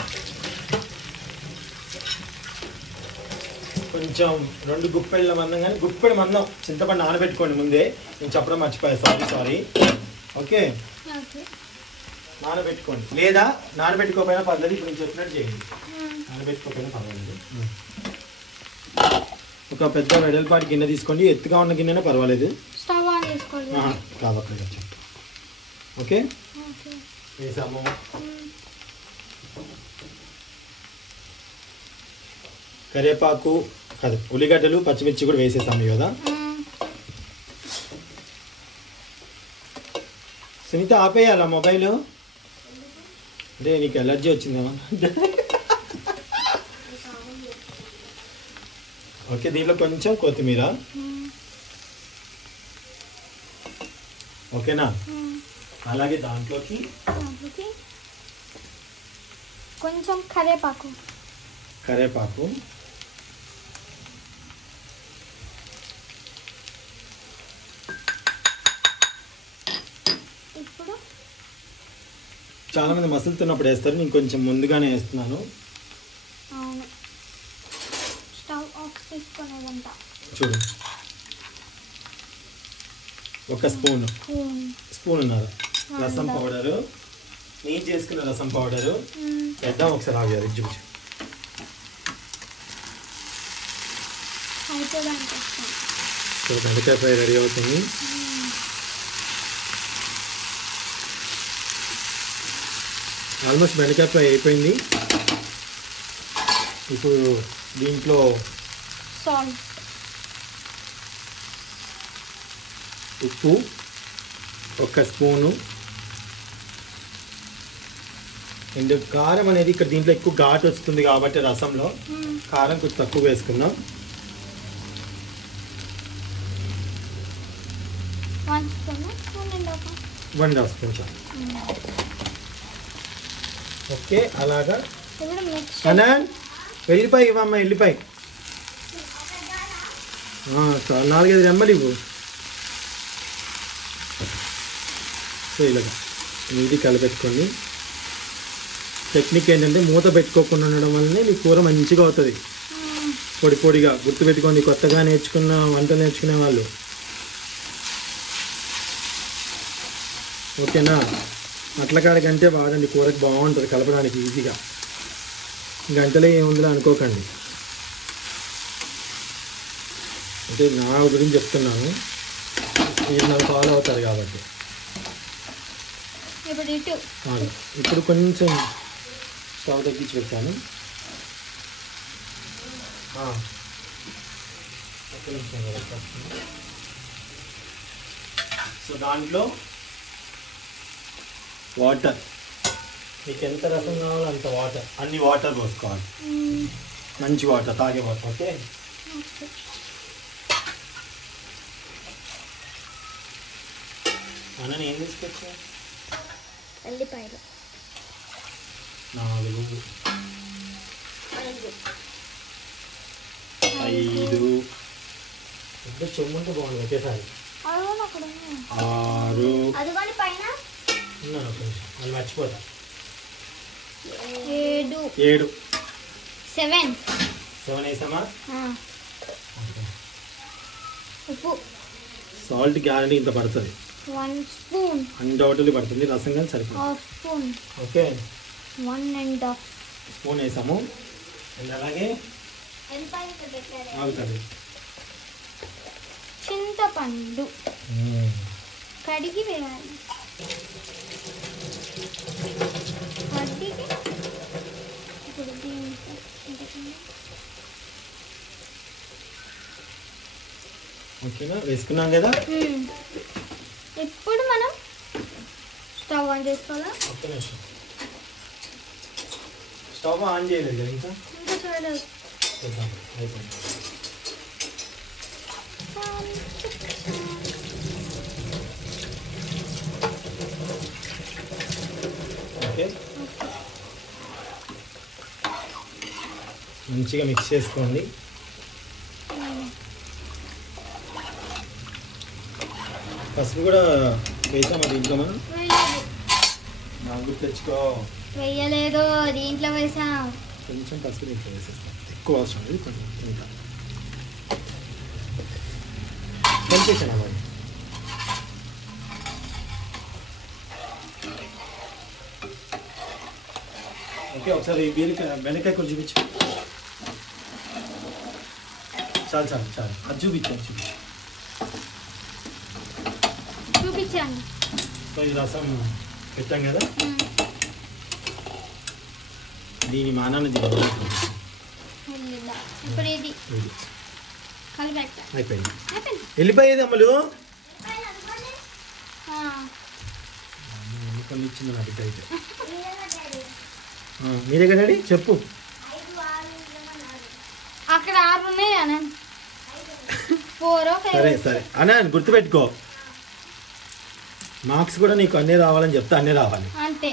కొంచెం 2 గుప్పెళ్ళ మందం కానీ గుప్పెడు మందం చింతపండు నానబెట్టుకోండి ముందే. నేను చెప్పడం మర్చిపోయా, సారీ. ఓకే, నానబెట్టుకోండి. లేదా నానబెట్టుకోకపోయినా పర్లేదు, ఇప్పుడు నేను చెప్పినట్టు చేయండి. నానబెట్టుకోకపోయినా పర్వాలేదు. ఒక పెద్ద వెడల్పాటి గిన్నె తీసుకోండి, ఎత్తుగా ఉన్న గిన్నెనే పర్వాలేదు. కావట్లేదు చెప్తా. ఓకే, వేసాము. కరివేపాకు కాదు ఉల్లిగడ్డలు పచ్చిమిర్చి కూడా వేసేసాము కదా. సునీత ఆపేయాలా మొబైల్? అంటే నీకు ఎలర్జీ వచ్చిందేమో. ఓకే, దీంట్లో కొంచెం కొత్తిమీర. ఓకేనా? అలాగే దాంట్లోకి కొంచెం కరివేపాకు ఇప్పుడు చాలా మంది మసులుతున్నప్పుడు వేస్తారు, నేను కొంచెం ముందుగానే వేస్తున్నాను. అవును, స్టవ్ ఆఫ్ చేసుకునేదంట. చూడు, ఒక స్పూన్ ఉన్నారు రసం పౌడరు, నేను చేసుకున్న రసం పౌడరు వేద్దాం. ఒకసారి ఆగారు చూపించు. చూడు, బెండకాయ ఫ్రై రెడీ అవుతుంది. ఆల్మోస్ట్ బెండకాయ ఫ్రై అయిపోయింది. ఇప్పుడు దీంట్లో సాల్ట్, ఉప్పు ఒక స్పూను. అండ్ కారం అనేది ఇక్కడ దీంట్లో ఎక్కువ ఘాటు వస్తుంది కాబట్టి రసంలో కారం కొంచెం తక్కువ వేసుకుందాం. 1.5 స్పూన్ చాలు. ఓకే, అలాగా. అనంత్ వెళ్ళిపోయి ఇవ్వమ్మ, వెళ్ళిపోయి 4-5 రెమ్మలు ఇవ్వు. సో ఇలాగా నీటి కలిపెట్టుకోండి. టెక్నిక్ ఏంటంటే మూత పెట్టుకోకుండా ఉండడం వల్లనే మీ కూర మంచిగా అవుతుంది, పొడి పొడిగా. గుర్తుపెట్టుకోండి, కొత్తగా నేర్చుకున్న వంట నేర్చుకునే వాళ్ళు. ఓకేనా? అట్ల కాడకంటే వాడండి, కూరకి బాగుంటుంది కలపడానికి ఈజీగా. గంటలే ఏముందిలో అనుకోకండి, అంటే నా గురించి చెప్తున్నాను, మీరు నాకు ఫాలో అవుతారు కాబట్టి. ఇప్పుడు కొంచెం స్టవ్ తగ్గించి పెట్టాను. సో దాంట్లో వాటర్, మీకు ఎంత రసం కావాలో అంత వాటర్, అన్ని వాటర్ పోసుకోవాలి. మంచి వాటర్, తాగే వాటర్. ఓకే, అన్న ఏం తీసుకొచ్చా? ఉల్లిపాయలు 4 5 ఎంత చెమ్ముంటే బాగుంది. ఒకేసారి 6 ఉన్నాను, అది మర్చిపోతా. 7 వేసామా? ఉప్పు, సాల్ట్ గ్యారంటీ ఇంత పడుతుంది, 1 స్పూన్ అన్డౌటెడ్లీ పడుతుంది. రసం కానీ సరిపోతుంది. ఓకే, 1.5 స్పూన్ వేసాము. అండ్ అలాగే ఆగుతుంది చింతపండు కడిగి వేయాలి. కడిగి ఇప్పుడు ఓకేనా? వేసుకున్నాం కదా. ఇప్పుడు మనం స్టవ్ ఆన్ చేసుకోవాలా? ఒక్క నిమిషం, స్టవ్ ఆన్ చేయలేదు కదా ఇంకా చేయలేదు. అయిపోయింది. ఓకే, మంచిగా మిక్స్ చేసుకోండి. పసుపు కూడా వేసామా దీంట్లో? మనం నాకు తెచ్చుకో. వేయలేదు, దీంట్లో వేసాం. కొంచెం పసుపు దీంట్లో వేసేస్తాం, ఎక్కువ అవసరం లేదు, కొంచెం ఇంకా కలిపేసాను అన్నమాట. ఓకే, ఒకసారి బెండకాయ కూర చూపించు. చాలు చాలు చాలు, అది చూపించాను చూపించాను. సో ఈ రసం పెట్టాం కదా, దీని మానాన్ని ఇప్పుడు ఇది అయిపోయింది. వెళ్ళిపోయేది అమ్మలు ఎన్నికలు ఇచ్చింది నాకు అయితే. మీ దగ్గర డాడీ చెప్పు. అక్కడ 6 ఉన్నాయి అన్న. 4 సరే సరే అన్న గుర్తుపెట్టుకో. మార్క్స్ కూడా నీకు అన్నీ రావాలని చెప్తా, అన్నీ రావాలి అంతే.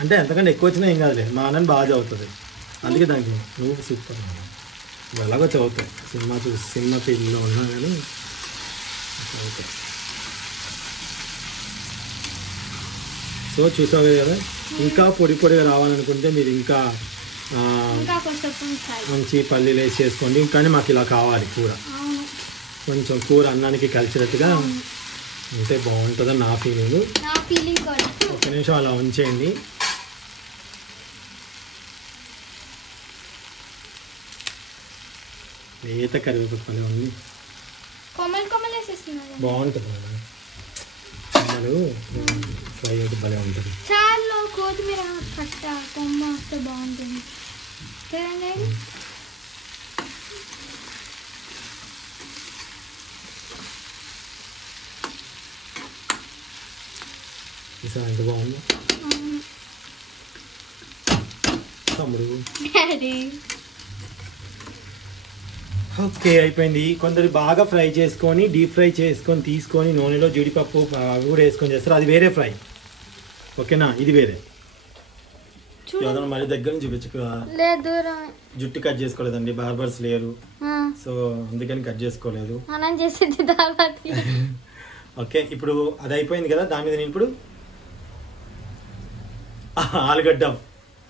అంటే ఎంతకంటే ఎక్కువ వచ్చినా ఏం కాదులే, మా అన్నని బాగా చదువుతుంది. అందుకే దానికి నువ్వు సూపర్. నువ్వు ఎలాగో చదువుతావు, సినిమా ఫీల్డ్లో ఉన్నా కానీ చదువుతావు. సో చూసావు కదా, ఇంకా పొడి పొడిగా రావాలనుకుంటే మీరు ఇంకా మంచి పల్లీలు వేసి చేసుకోండి. కానీ మాకు ఇలా కావాలి కూర, కొంచెం కూర అన్నానికి కలిసినట్టుగా ఉంటే బాగుంటుందని నా ఫీలింగ్. ఒక నిమిషం అలా ఉంచేయండి. లేత కరివేపాకు ఉంది, బాగుంటుంది కదా కొమ్మలు ఫ్రై అయితే భలే ఉంటుంది. చాలా కొత్తిమీర కట్ట కొమ్మ వస్తే బాగుంటుంది. ఎంత బాగుంది తమ్ముడు. ఓకే అయిపోయింది. కొందరు బాగా ఫ్రై చేసుకొని డీప్ ఫ్రై చేసుకొని తీసుకొని నూనెలో జీడిపప్పు అవి కూడా వేసుకొని చేస్తారు, అది వేరే ఫ్రై. ఓకేనా, ఇది వేరే. మరి దగ్గర నుంచి చూపించు. జుట్టు కట్ చేసుకోలేదండి, బార్బర్స్ లేరు, సో అందుకని కట్ చేసుకోలేదు. ఓకే ఇప్పుడు అది అయిపోయింది కదా, దాని మీద నేను ఇప్పుడు ఆలుగడ్డ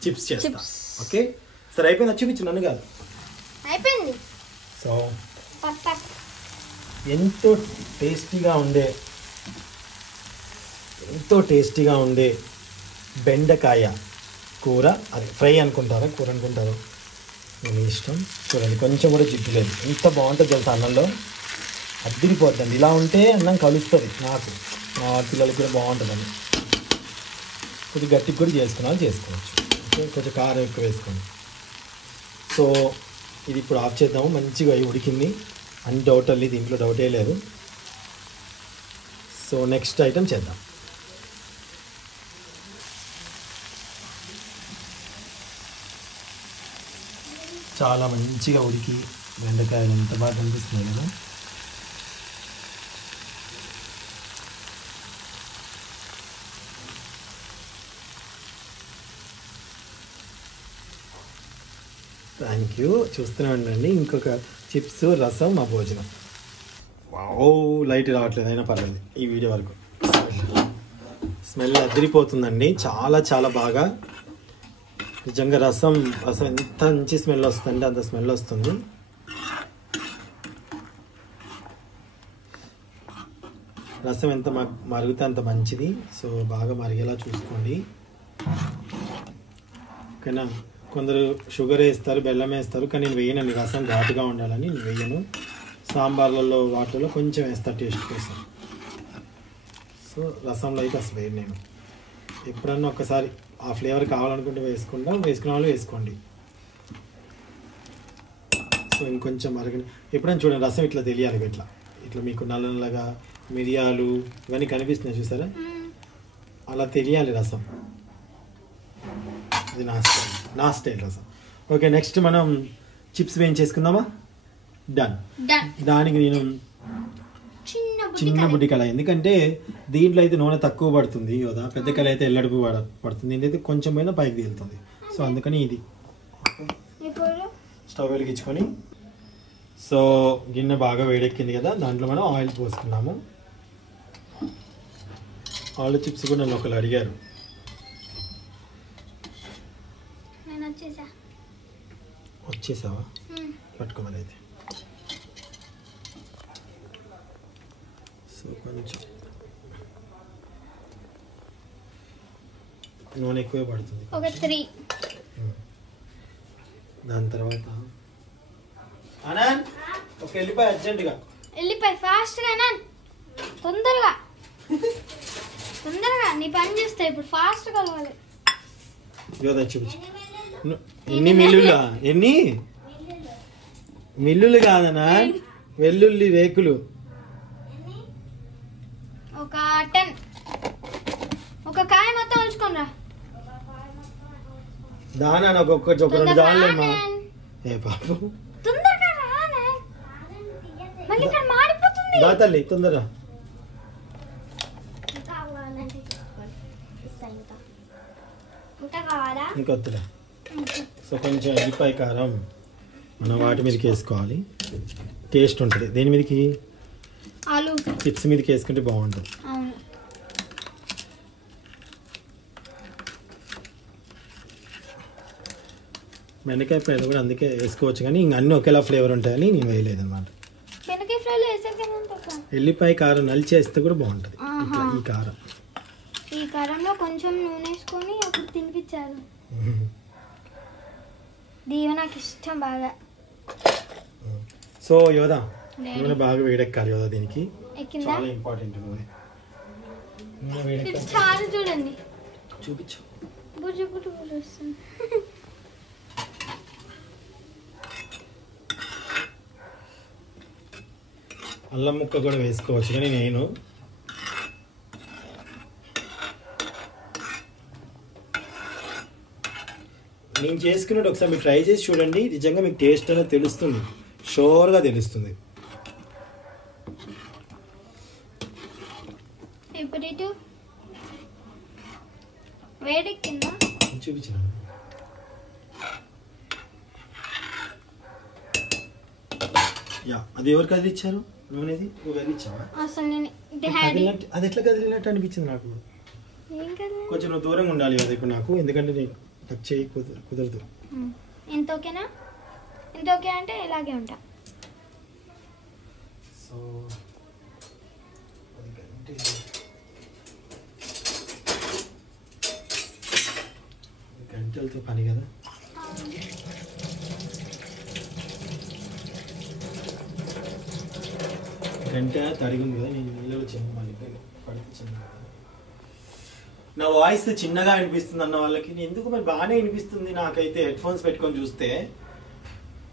చిప్స్ చేస్తా. ఓకే సరే అయిపోయింది, చూపించు నన్ను కాదు. అయిపోయింది. సో ఎంతో టేస్టీగా ఉండే బెండకాయ కూర, అది ఫ్రై అనుకుంటారా కూర అనుకుంటారు మీ ఇష్టం. చూడండి కొంచెం కూడా జిడ్డు లేదు, ఎంత బాగుంటుంది తెలుసా అన్నంలో, అద్దిరిపోద్దండి. ఇలా ఉంటే అన్నం కలుస్తుంది నాకు, మా పిల్లలకి కూడా బాగుంటుందండి. కొద్దిగా గట్టికి కూడా చేసుకోవచ్చు. ఓకే కొంచెం కారం ఎక్కువ వేసుకోండి. సో ఇది ఇప్పుడు ఆఫ్ చేద్దాము. మంచిగా ఉడికింది, అన్ని డౌట్ అల్లి, దీంట్లో డౌటే లేదు. సో నెక్స్ట్ ఐటమ్ చేద్దాం. చాలా మంచిగా ఉడికి బెండకాయలు ఎంత బాగా కనిపిస్తున్నాయి కదా. Thank you. చూస్తూనే ఉండండి. ఇంకొక చిప్స్, రసం, మా భోజనం. వావ్ లైట్ రావట్లేదు, అయినా పర్లేదు ఈ వీడియో వరకు. స్మెల్ అదిరిపోతుందండి, చాలా బాగా. నిజంగా రసం ఎంత మంచి స్మెల్ వస్తుందండి, అంత స్మెల్ వస్తుంది. రసం ఎంత మరిగితే అంత మంచిది. సో బాగా మరిగేలా చూసుకోండి. ఓకేనా. కొందరు షుగర్ వేస్తారు, బెల్లం వేస్తారు, కానీ నేను వేయనండి. రసం ఘాటుగా ఉండాలని నేను వేయను. సాంబార్లలో వాటిలో కొంచెం వేస్తా టేస్ట్ కోసం. సో రసంలో అయితే అసలు వేయను నేను. ఎప్పుడన్నా ఒకసారి ఆ ఫ్లేవర్ కావాలనుకుంటే వేసుకునే వాళ్ళు వేసుకోండి. సో ఇంకొంచెం మరగని ఎప్పుడైనా చూడండి, రసం ఇట్లా తెలియాలి, ఇట్లా మీకు నల్లగా మిరియాలు ఇవన్నీ కనిపిస్తున్నాయి చూసారా, అలా తెలియాలి రసం. అది నా స్టైల్ రసం. ఓకే నెక్స్ట్ మనం చిప్స్ వేయించేసుకుందామా. డన్. దానికి నేను చిన్న బుడ్డి కళాయి, ఎందుకంటే దీంట్లో అయితే నూనె తక్కువ పడుతుంది కదా, పెద్ద కళాయి అయితే ఎల్లడుపు పడుతుంది, దీంట్లో అయితే కొంచెం పైన పైకి తేలుతుంది. సో అందుకని ఇది స్టవ్ వెలిగించుకొని, సో గిన్నె బాగా వేడెక్కింది కదా, దాంట్లో మనం ఆయిల్ పోసుకున్నాము. ఆలు చిప్స్ కూడా నన్ను ఒకరు అడిగారు. వచ్చేసావా, పట్టుకోమని అయితే. సో కొంచెం నూనె ఎక్కువే పడుతుంది. దాని తర్వాత ఒక ఎల్లిపాయ అర్జెంటుగా, ఎల్లిపాయ ఫాస్ట్గా తొందరగా నీ పని చేస్తా. ఇప్పుడు ఫాస్ట్ కలవాలి. యోదా చూపించు. ఎన్ని మిల్లులా? ఎన్ని మిల్లులు కాదనా, వెల్లుల్లి రేకులు. ఒక 10. ఒక కాయ మొత్తం ఉంచుకోనరా. దానా ఒక్కొక్కటి ఒక 2 దానిలేమ్మా. ఏ పాపం తొందరగా రానే, మళ్ళీ ఇక్కడ మాడిపోతుంది. దా తల్లి తొందరగా. ఇంకా కావాలా? ఇంకొద్దురా. సో కొంచెం ఎల్లిపాయ కారం మనం వాటి మీదకి వేసుకోవాలి, టేస్ట్ ఉంటుంది. దేని మీదకి? ఆలు చిప్స్ మీదకి వేసుకుంటే బాగుంటుంది. అవును. బెండకాయ ఫ్రైలో కూడా అందుకే వేసుకోవచ్చు, కానీ ఇంక అన్నీ ఒకేలా ఫ్లేవర్ ఉంటాయని నేను వేయలేదు అనమాట. బెండకాయ ఫ్రైలో వేసారు కదా. ఎల్లిపాయ కారం నలిచి వేస్తే కూడా బాగుంటుంది. ఇట్లా ఈ కారం, ఈ కారంలో కొంచెం నూనె వేసుకొని అప్పుడు తినిపించారు. దీవ నాకు ఇష్టం బాగా. సో యోదా నూనె బాగా వేడెక్కాలి యోదా, దీనికి ఎక్కిందా? చాలా ఇంపార్టెంట్ నూనె. నూనె వేడెక్కాలి. చాలా చూడండి, చూపించు. బుర్జు బుర్జు బుర్జు వస్తుంది. అల్లం ముక్క కూడా వేసుకోవచ్చు, కానీ నేను చేసుకున్నట్టు ఒకసారి మీరు ట్రై చేసి చూడండి, నిజంగా మీకు టేస్ట్ అనేది తెలుస్తుంది, షూర్గా తెలుస్తుంది. ఇప్పుడు ఇటు వేడెక్కిందా? చూపించిన అది ఎవరు కదిలిచ్చారు? నూనెది నువ్వు కదిలిచ్చావా? అసలు నేను అది ఎట్లా కదిలినట్టు అనిపించింది నాకు. ఏం కదా, కొంచెం నువ్వు దూరంగా ఉండాలి కదా ఇప్పుడు నాకు, ఎందుకంటే నేను టచ్ చేయి కుదరదు. ఎంత ఓకేనా? ఎంత ఓకే అంటే ఇలాగే ఉంటా. సో గంటలతో పని కదా. గంట తడిగింది కదా, నేను నీళ్ళలో మళ్ళీ పడితే చిన్నగా. నా వాయిస్ చిన్నగా అనిపిస్తుంది అన్న వాళ్ళకి ఎందుకు మరి బాగానే అనిపిస్తుంది నాకైతే. హెడ్ ఫోన్స్ పెట్టుకొని చూస్తే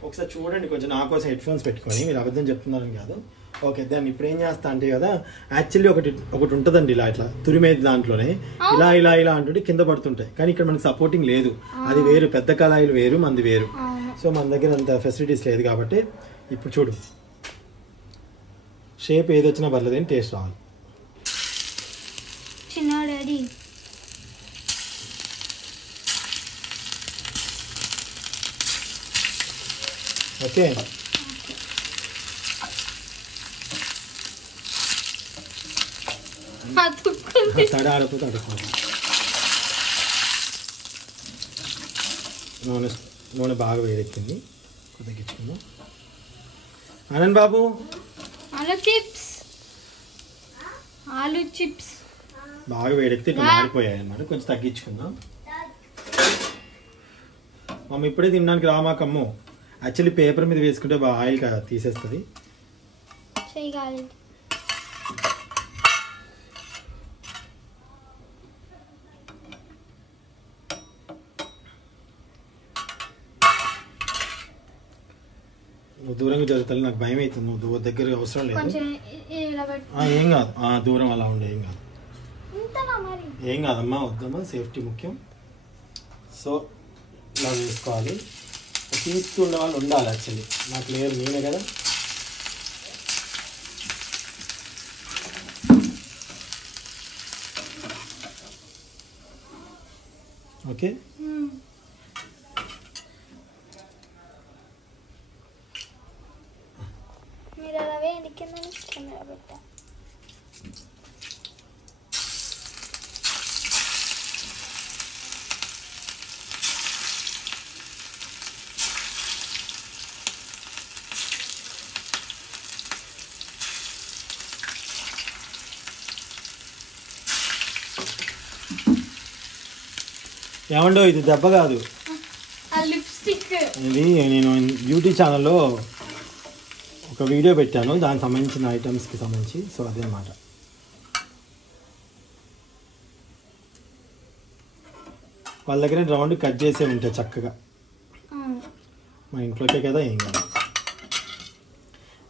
ఒకసారి చూడండి, కొంచెం నా కోసం హెడ్ ఫోన్స్ పెట్టుకొని. మీరు అబద్ధం చెప్తున్నారని కాదు. ఓకే, దాన్ని ఇప్పుడు ఏం చేస్తా అంటే కదా, యాక్చువల్లీ ఒకటి ఉంటుందండి ఇలా ఇట్లా తురిమేది, దాంట్లోనే ఇలా ఇలా ఇలా అంటుంటే కింద పడుతుంటాయి, కానీ ఇక్కడ మనకి సపోర్టింగ్ లేదు. అది వేరు, పెద్ద కళాయిలు వేరు, మనది వేరు. సో మన దగ్గర అంత ఫెసిలిటీస్ లేదు కాబట్టి ఇప్పుడు చూడు, షేప్ ఏది వచ్చినా పర్లేదు, టేస్ట్ రావాలి. చిన్న డాడీ ఓకే, తడి ఆడకపోతే అడుక్కోవాలి. నూనె బాగా వేడెక్కింది, తగ్గించుకుందాం. ఆనంద్ బాబు, ఆలు చిప్స్ బాగా వేడెక్కితే ఇట్లా మారిపోయాయి అన్నమాట, కొంచెం తగ్గించుకుందాం. మమ్మ ఇప్పుడే తినడానికి రామాకమ్ము. యాక్చువల్లీ పేపర్ మీద వేసుకుంటే బాగా ఆయిల్ తీసేస్తుంది. నువ్వు దూరంగా జరుగుతుంది, నాకు భయం అవుతుంది. నువ్వు దగ్గర అవసరం లేదు, ఏం కాదు. దూరం అలా ఉండే ఏం కాదు, ఏం కాదమ్మా, వద్దమ్మా, సేఫ్టీ ముఖ్యం. సో ఇలా వేసుకోవాలి. తీస్తూ ఉండే వాళ్ళు ఉండాలి. యాక్చువల్లీ నాకు లేరు, నేనే కదా. ఓకే, మీరు అలా వేయండి, కింద కెమెరా పెట్టా. ఏమండో ఇది దెబ్బ కాదు, లిప్స్టిక్. ఇది నేను బ్యూటీ ఛానల్లో ఒక వీడియో పెట్టాను, దానికి సంబంధించిన ఐటమ్స్కి సంబంధించి. సో అదే అన్నమాట. వాళ్ళ దగ్గర రౌండ్ కట్ చేసే ఉంటాయి చక్కగా. మన ఇంట్లోకే కదా, ఏం కాదు.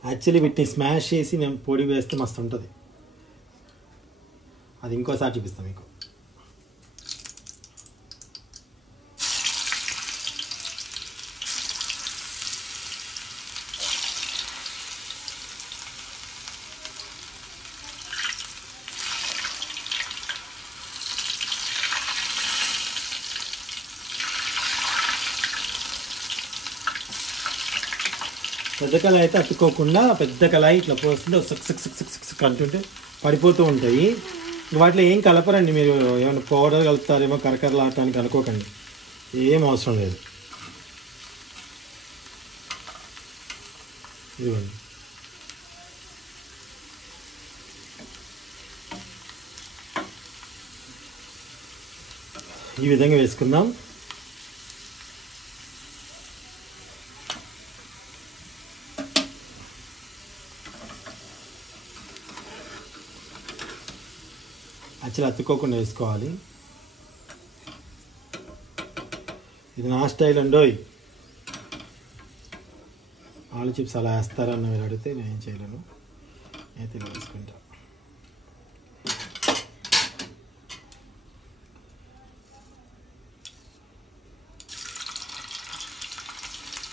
యాక్చువల్లీ వీటిని స్మాష్ చేసి నేను పొడి వేస్తే మస్తు ఉంటుంది. అది ఇంకోసారి చూపిస్తాను మీకు. పెద్ద కళాయి అయితే అతుక్కోకుండా పెద్ద కళాయి ఇట్లా పోస్తుంటే సక్ సక్ సక్ సక్ సక్ అంటుంటే పడిపోతూ ఉంటాయి. వాటిలో ఏం కలపరండి మీరు. ఏమైనా పౌడర్ కలుపుతారేమో కరకరలాడటానికి అనుకోకండి, ఏం అవసరం లేదు. ఇదిగోండి. ఈ విధంగా వేసుకుందాం. యాక్చువల్లీ అతుక్కోకుండా వేసుకోవాలి. ఇది నా స్టైల్ అండోయ్. ఆలు చిప్స్ అలా వేస్తారన్న మీరు అడిగితే నేను ఏం చేయలేను, అయితే ఇలా వేసుకుంటా.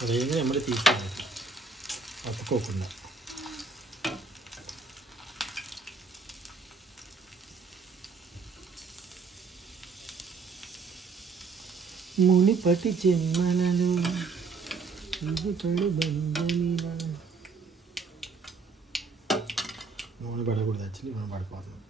అదేంటి ఎమ్మడి తీసుకోవాలి అతుక్కోకుండా. మునిపటి జన్మలలో నూనె పడకూడదు. యాక్చువల్లీ మనం పడిపోతున్నాం.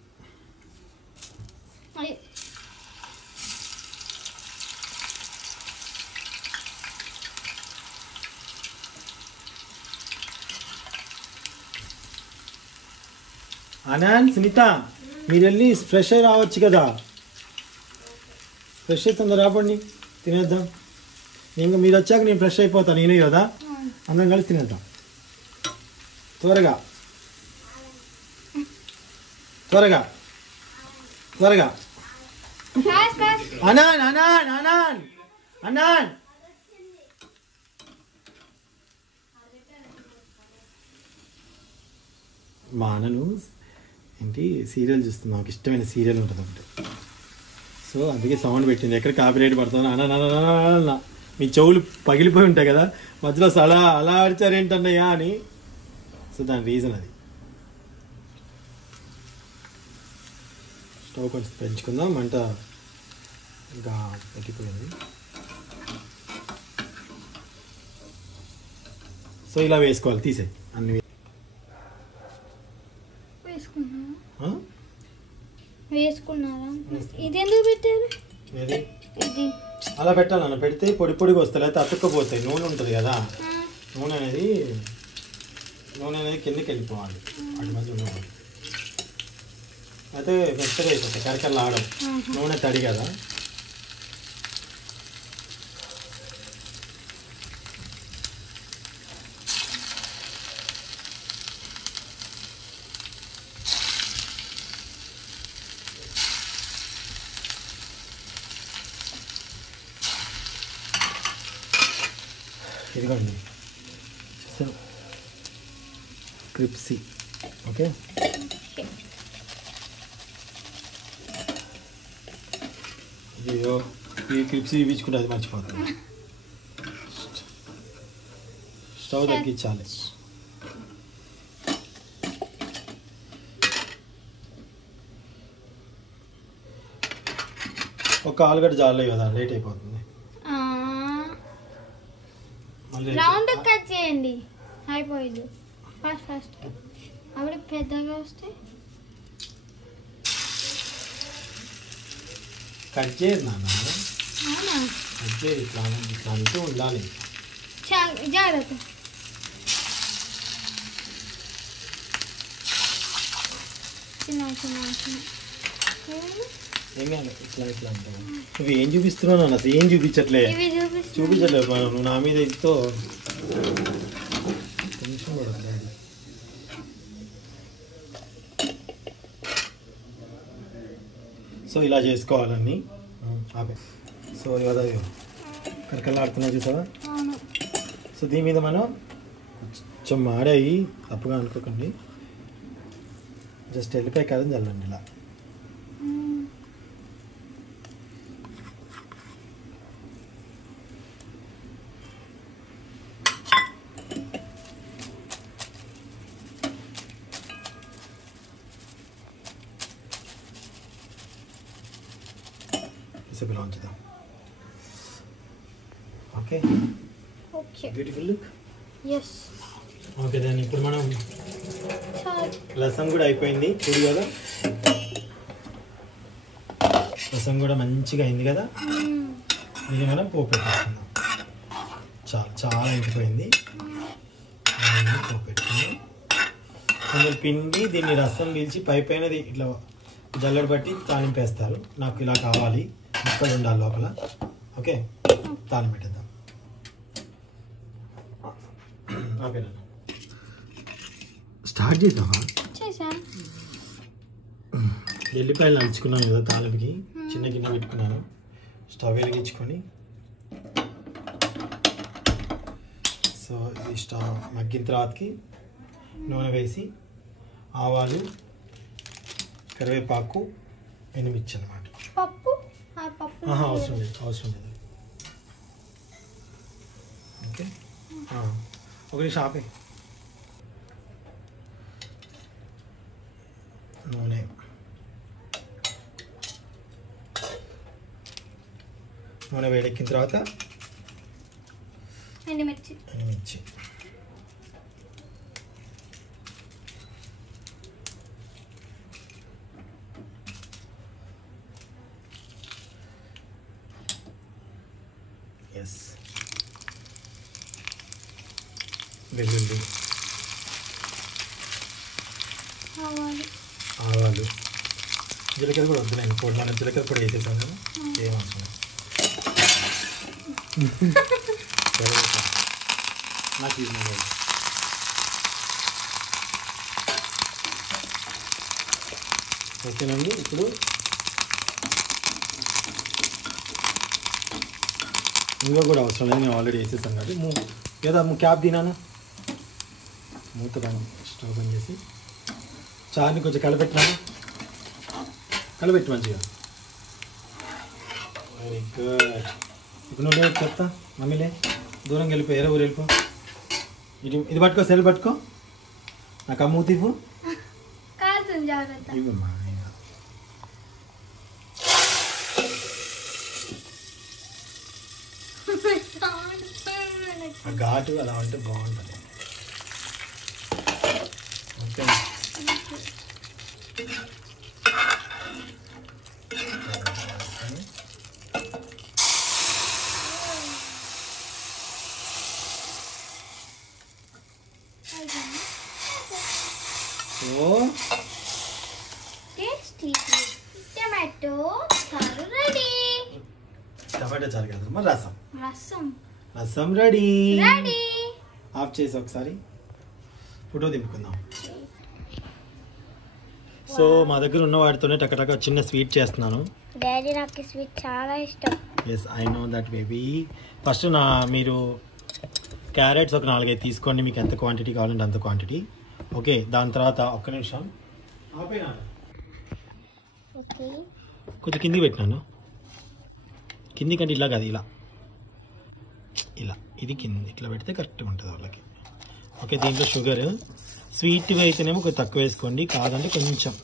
ఆనంద్, సునీత మీరు వెళ్ళి ఫ్రెష్ అయి రావచ్చు కదా. ఫ్రెష్ అవుతుందా, రాపండి తినేద్దాం. ఇంకా మీరు వచ్చాక నేను ఫ్రెష్ అయిపోతాను, నేనే కదా, అందరం కలిసి తినేద్దాం. త్వరగా త్వరగా త్వరగా. అనాన్ అనాన్ అనాన్ అనాన్. మా అన్నను ఏంటి సీరియల్ చూస్తుంది, నాకు ఇష్టమైన సీరియల్ ఉంటుంది ఒకటి. సో అందుకే సౌండ్ పెట్టింది. ఎక్కడ కాపీరైట్ పడుతుందో అన్న. మీ చెవులు పగిలిపోయి ఉంటాయి కదా, మధ్యలో అలా అలా అడిచారేంటన్నయ్యా అని. సో దాని రీజన్ అది. స్టవ్ కొంచెం పెంచుకుందాం, మంట ఇంకా పెట్టిపోయింది. సో ఇలా వేసుకోవాలి, తీసే అన్ని వేసుకున్నారా. ఇది ఎందుకు పెట్టారు? ఇది అలా పెట్టాలన్న, పెడితే పొడి పొడిగా వస్తాయి, లేకపోతే అతుక్కపోతాయి. నూనె ఉంటుంది కదా, నూనె అనేది కిందకి వెళ్ళిపోవాలి, అటు మధ్య ఉండవాలి. అయితే మెత్తగా అయిపోతాయి, కరకరలు ఆడవు, నూనె తడి కదా. ఇదిగోండి క్రిప్సీ. ఓకే, అయ్యో ఈ క్రిప్సీ చూపించుకుంటే అది మర్చిపోతుంది. స్టవ్ తగ్గించాలి. ఒక ఆలుగడ్డ జాలే కదా, లేట్ అయిపోతుంది. రౌండ్ కట్ చేయండి, అయిపోయింది. ఫస్ట్ అప్పుడు పెద్దగా వస్తే కట్ చేయదు నాన్న, కట్ చేయదు. ఇట్లా ఇట్లా అంటూ ఉండాలి. జాగ్రత్త. చిన్న ఇట్లా ఇట్లా అంటావు. నువ్వు ఏం చూపిస్తున్నావు నాన్న? అసలు ఏం చూపించట్లే, చూపించట్లేదు. నువ్వు నా మీద ఇస్తూ టెన్షన్ పడదు. సో ఇలా చేసుకోవాలని ఆపే. సో ఇవదా కరకలాడుతున్నా చూసావా. అవును. సో దీని మీద మనం కొంచెం మాడాయి తప్పుగా అనుకోకండి, జస్ట్ వెళ్ళిపోయి కాదని చల్లండి ఇలా. ఇలా ఉంచుదాం. Okay okay beautiful look. yes okay దాన్ని ఇప్పుడు మనం రసం కూడా అయిపోయింది చూడు కదా, రసం కూడా మంచిగా అయింది కదా. దీన్ని మనం పోపు పెట్టేసుకుందాం. చాలా చాలా అయిపోయింది. పోపు పెట్టుకుందాం. కొందరు పిండి దీన్ని రసం పీల్చి పైన ఇట్లా జల్లెడ బట్టి తాలింపేస్తారు. నాకు ఇలా కావాలి, ముక్కలు ఉండాలి లోపల. ఓకే తాలింపు పెట్టేద్దాం. స్టార్ట్ చేద్దామా? ఎల్లిపాయలు నంచుకున్నాను కదా తాలింపుకి, చిన్న గిన్నె పెట్టుకున్నాను. స్టవ్ వెలిగించుకొని సో ఈ స్టవ్ మగ్గిన తర్వాతకి నూనె వేసి ఆవాలు, కరివేపాకు, ఎండుమిర్చి అన్నమాట. అవసరం లేదు, అవసరం లేదు. ఓకే ఒక నిమిషం ఆపే. నూనె, నూనె వేడెక్కిన తర్వాత ఎండుమిర్చి, ఎస్, వెల్లుల్లి, ఆవాలు, జీలకర్ర కూడా వద్దులేండి. పొడి మనం జీలకర్ర పొడి వేసేసాం కదా, ఏం అవసరం నాకు ఇది ఓకేనండి. ఇప్పుడు ఇంకో కూడా అవసరం లేదు, నేను ఆల్రెడీ వేసేసాను కాబట్టి. లేదా క్యాప్ తినానా, మూత బంద్, స్టవ్ బంద్ చేసి చారుని కొంచెం కలపెట్టినాను, కలపెట్టి మంచిగా. Very good. ఇప్పుడు నువ్వు చెప్తా మమ్మీలే, దూరంగా వెళ్ళిపో, ఊరు వెళ్ళిపో. ఇది పట్టుకో, సెల్ పట్టుకో, నాకు ఆ మూతి ఇవ్వు. ఇవ్వమ్మా. ఆ ఘాటు అలా ఉంటే బాగుంటుంది. ఓకే టమాటా చారు కదమ్మా, రసం రెడీ. ఆఫ్ చేసి ఒకసారి ఫోటో దింపుకుందాం. సో మా దగ్గర ఉన్న వాటితోనే టకటక చిన్న స్వీట్ చేస్తున్నాను. డాడీ నాకు స్వీట్ చాలా ఇష్టం. Yes I know that baby. First మీరు క్యారెట్స్ ఒక 4-5 తీసుకోండి, మీకు ఎంత క్వాంటిటీ కావాలంటే అంత క్వాంటిటీ. ఓకే దాని తర్వాత ఒక్క నిమిషం ఆపేనా, కొంచెం కిందికి పెట్టినాను. కింది కంటే ఇలా కాదు, ఇలా ఇలా, ఇది కింద ఇట్లా పెడితే కరెక్ట్గా ఉంటుంది వాళ్ళకి. ఓకే దీంట్లో షుగర్ స్వీట్ అయితేనేమో కొంచెం తక్కువ వేసుకోండి, కాదంటే కొంచెం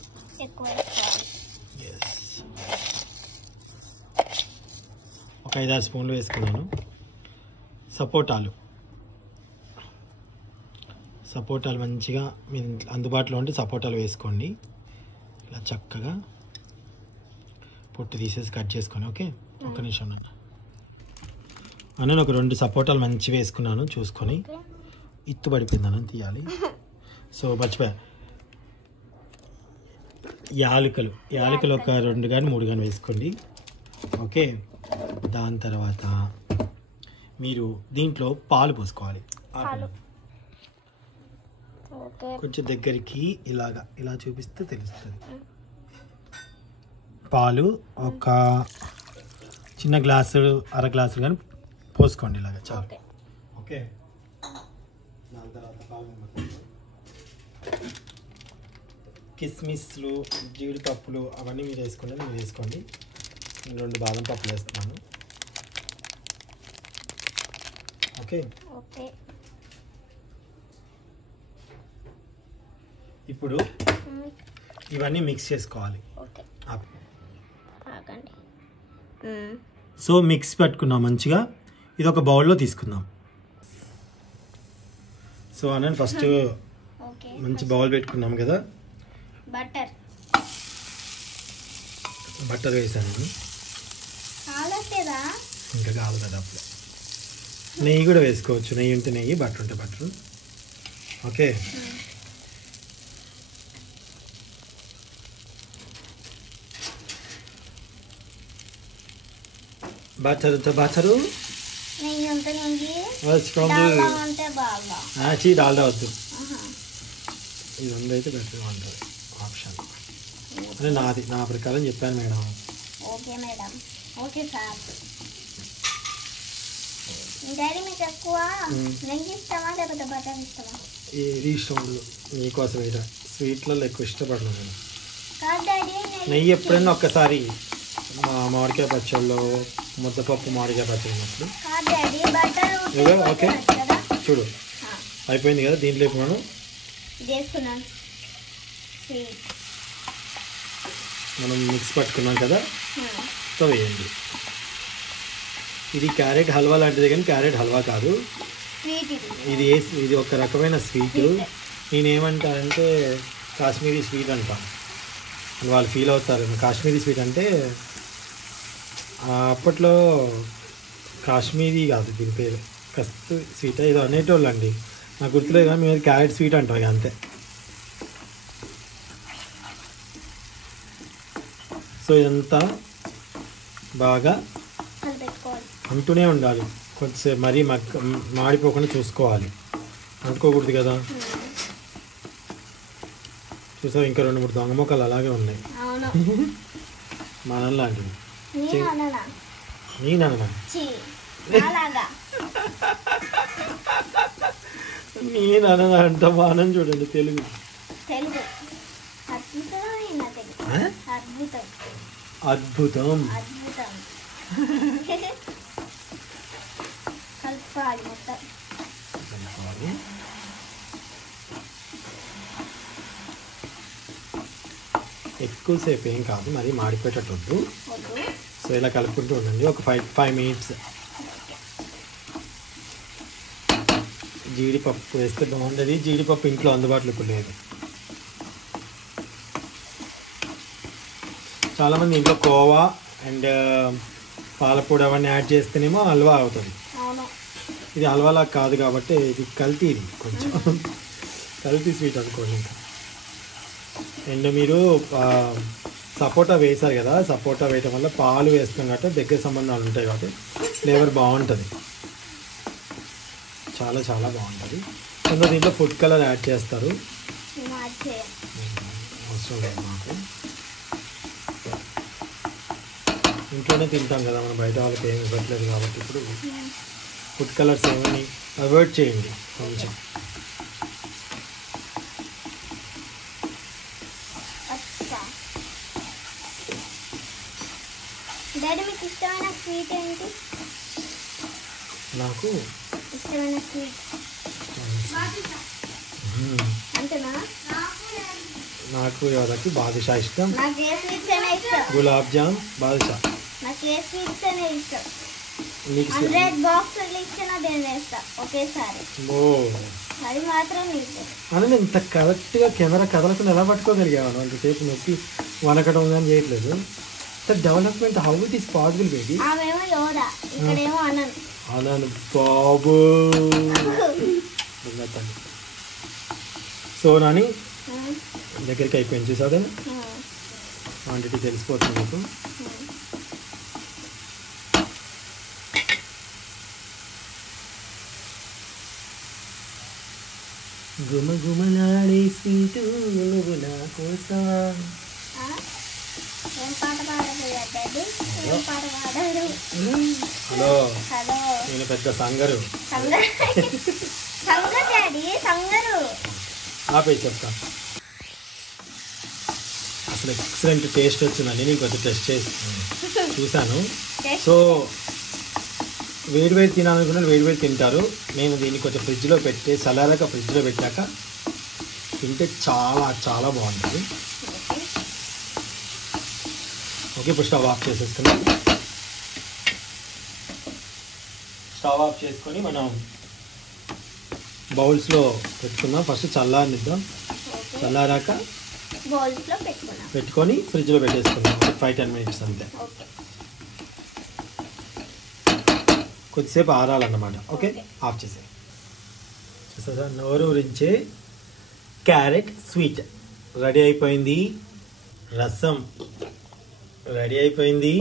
ఒక 5-6 స్పూన్లు వేసుకున్నాను. సపోటాలు మంచిగా మీరు అందుబాటులో ఉంటే సపోటాలు వేసుకోండి. ఇలా చక్కగా పొట్టు తీసేసి కట్ చేసుకొని. ఓకే ఒక నిమిషం నేను ఒక 2 సపోటాలు మంచిగా వేసుకున్నాను, చూసుకొని. ఇత్తు పడిపోయిందని తీయాలి. సో మర్చిపోయా, యాలకులు ఒక 2 కానీ 3 కానీ వేసుకోండి. ఓకే దాని తర్వాత మీరు దీంట్లో పాలు పోసుకోవాలి. కొంచెం దగ్గరికి ఇలా చూపిస్తే తెలుస్తుంది. పాలు ఒక చిన్న గ్లాసు అర గ్లాసు కానీ పోసుకోండి ఇలాగ చాలు. ఓకే. దాని తర్వాత కిస్మిస్లు జీడిపప్పులు అవన్నీ మీరు వేసుకోండి. మీరు వేసుకోండి. నేను 2 బాదం పప్పులు వేస్తున్నాను. ఓకే. ఇప్పుడు ఇవన్నీ మిక్స్ చేసుకోవాలి. సో మిక్స్ పెట్టుకున్నాం మంచిగా. ఇది ఒక బౌల్లో తీసుకుందాం. సో అన్న ఫస్ట్ మంచి బౌల్ పెట్టుకున్నాం కదా. బటర్ వేసాను. ఇంకా కాదు కదా అప్పుడు. నెయ్యి కూడా వేసుకోవచ్చు. నెయ్యి ఉంటే నెయ్యి, బటర్ ఉంటే బటర్. ఓకే. బటర్ ఉంటే బటరు, డాల్డా వద్దు. ఇది ఉందైతే బెటర్ ఉంటుంది ఆప్షన్. అంటే నా ప్రకారం చెప్పాను madam. Okay madam. Okay sir. Daddy మీకు ఎక్కువ నెయ్యి ఇష్టమా లేకపోతే బటర్ ఇష్టమా? ఏది ఇష్టం ఉండదు. నీకోసం అయితే స్వీట్లలో ఎక్కువ ఇష్టపడను నేను. కాదు డాడీ, నెయ్యి ఎప్పుడైనా ఒక్కసారి మామిడికాయ పచ్చళ్ళు, ముద్దపప్పు మామిడికాయ పచ్చడి ఉన్నప్పుడు. ఓకే చూడు అయిపోయింది కదా. దీంట్లోకి మనం మిక్స్ పట్టుకున్నాం కదా. సో వేయండి. ఇది క్యారెట్ హల్వా లాంటిది కానీ క్యారెట్ హల్వా కాదు. ఇది ఒక రకమైన స్వీట్. నేనేమంటానంటే కాశ్మీరీ స్వీట్ అంటాను. వాళ్ళు ఫీల్ అవుతారు. కాశ్మీరీ స్వీట్ అంటే అప్పట్లో కాశ్మీరీ కాదు దీని పేరు, కస్తు స్వీట్ ఏదో అనేటోళ్ళు అండి. నాకు గుర్తులేదు కానీ మేము క్యారెట్ స్వీట్ అంటాం ఇక అంతే. సో ఇదంతా బాగా అంటూనే ఉండాలి. కొంచెం మరీ మాడిపోకుండా చూసుకోవాలి. అంటుకోకూడదు కదా. చూసావు ఇంకా 2-3 దొంగ మొక్కలు అలాగే ఉన్నాయి. మనం లాంటివి. నేనన్నా అంట. మానం చూడండి తెలుగు. అద్భుతం. ఎక్కువసేపు ఏం కాదు, మరి మాడిపోయేటట్టు వద్దు. సో ఇలా కలుపుకుంటూ ఉండండి ఒక 5 మినిట్స్. జీడిపప్పు వేస్తే బాగుంటుంది. జీడిపప్పు ఇంట్లో అందుబాటులో ఇప్పుడు లేదు. చాలామంది ఇంట్లో కోవా అండ్ పాలపొడి అవన్నీ యాడ్ చేస్తేనేమో హల్వా అవుతుంది. ఇది హల్వాలా కాదు కాబట్టి ఇది కల్తీ. ఇది కొంచెం కల్తీ స్వీట్ అనుకోండి. ఇంకా అండ్ మీరు సపోటా వేసారు కదా. సపోటా వేయటం వల్ల పాలు వేస్తాం కాబట్టి దగ్గర సంబంధాలు ఉంటాయి కాబట్టి ఫ్లేవర్ బాగుంటుంది. చాలా చాలా బాగుంటుంది. కొంత దీంట్లో ఫుడ్ కలర్ యాడ్ చేస్తారు. అవసరం లేదు మాకు. ఇంట్లోనే తింటాం కదా మనం, బయట వాళ్ళకి ఏమి ఇవ్వట్లేదు కాబట్టి ఇప్పుడు ఫుడ్ కలర్స్ ఏమని అవాయిడ్ చేయండి కొంచెం. డాడీ మీకు ఇష్టమైన స్వీట్ ఏంటి? నాకు ఇష్టమైన స్వీట్ అంతేనా? నాకు ఎవరికి బాదుషా ఇష్టం. నాకు ఏ స్వీట్స్ అయినా ఇష్టం. గులాబ్ జామ్, బాదుషా. నాకు ఏ స్వీట్స్ అయినా ఇష్టం. 100 బాక్సులు ఇచ్చినా తినేస్తా ఒకేసారి. అది మాత్రం అని ఇంత కరెక్ట్గా కెమెరా కదలకుండా ఎలా పట్టుకోగలిగాను? అంతసేపు నొప్పి వనకడం కానీ చేయట్లేదు. Development how it is possible baby? అన్నాను బాబు. సో నాని దగ్గరికి అయిపోయింది చూసావు. క్వాంటిటీ తెలిసిపోతుంది మీకు. గుమగుమలాడే స్వీటు నువ్వు నా కోసం. హలో నేను పెద్ద సంగరు ఆపే చెప్తా. అసలు ఎక్సలెంట్ టేస్ట్ వచ్చిందండి. నేను కొంచెం టెస్ట్ చేసి చూశాను. సో వేడివేడి తినాలనుకున్న వేడివేడి తింటారు. నేను దీన్ని కొంచెం ఫ్రిడ్జ్లో పెట్టి చల్లారాక ఫ్రిడ్జ్లో పెట్టాక తింటే చాలా చాలా బాగుంటుంది. ఓకే, ఇప్పుడు స్టవ్ ఆఫ్ చేసేసుకున్నాం. స్టవ్ ఆఫ్ చేసుకొని మనం బౌల్స్లో పెట్టుకుందాం. ఫస్ట్ చల్లారనిద్దాం. చల్లారాక పెట్టుకొని ఫ్రిడ్జ్లో పెట్టేసుకుందాం. 5-10 మినిట్స్ అంతే. కొద్దిసేపు ఆరాలన్నమాట. ఓకే, ఆఫ్ చేసే చూసారా, నోరు ఊరించే క్యారెట్ స్వీట్ రెడీ అయిపోయింది. రసం రెడీ అయిపోయింది.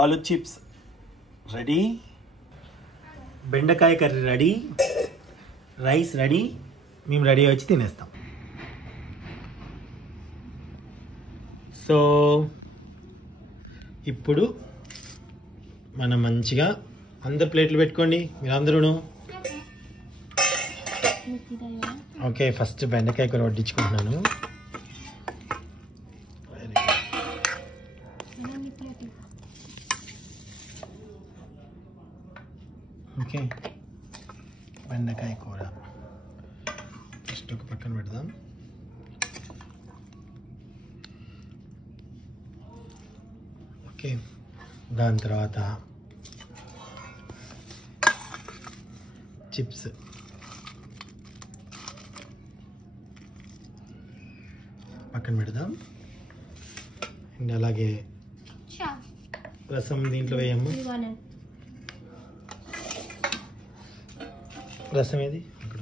ఆలు చిప్స్ రెడీ. బెండకాయ కర్రీ రెడీ. Rice ready. మేము రెడీ వచ్చి తినేస్తాం. సో ఇప్పుడు మనం మంచిగా అందరు ప్లేట్లు పెట్టుకోండి మీరు అందరూ. ఓకే, ఫస్ట్ బెండకాయ కూర వడ్డించుకుంటున్నాను. ఓకే, బెండకాయ కూర ఫస్ట్ ఒక పక్కన పెడదాం. ఓకే, దాని తర్వాత చిప్స్, పక్కన పెడదాం. అండ్ అలాగే రసం దీంట్లో వేయము. రసం ఏది అక్కడ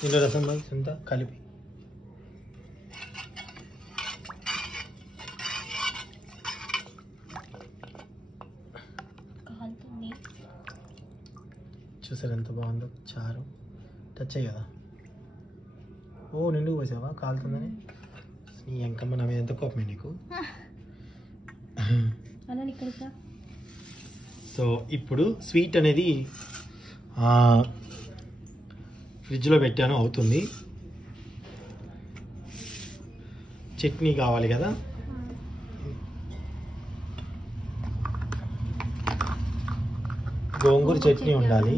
దీంట్లో రసం అంతా కలిపి చూసారు ఎంత బాగుందో. చారు టచ్ అయ్యి కదా. ఓ నిండుకు పోసావా కాలుతుందని. నీ ఎంకమ్మ నా మీద ఎంత కోపమే నీకు. సో ఇప్పుడు స్వీట్ అనేది ఫ్రిడ్జ్లో పెట్టాను, అవుతుంది. చట్నీ కావాలి కదా. గోంగూర చట్నీ ఉండాలి.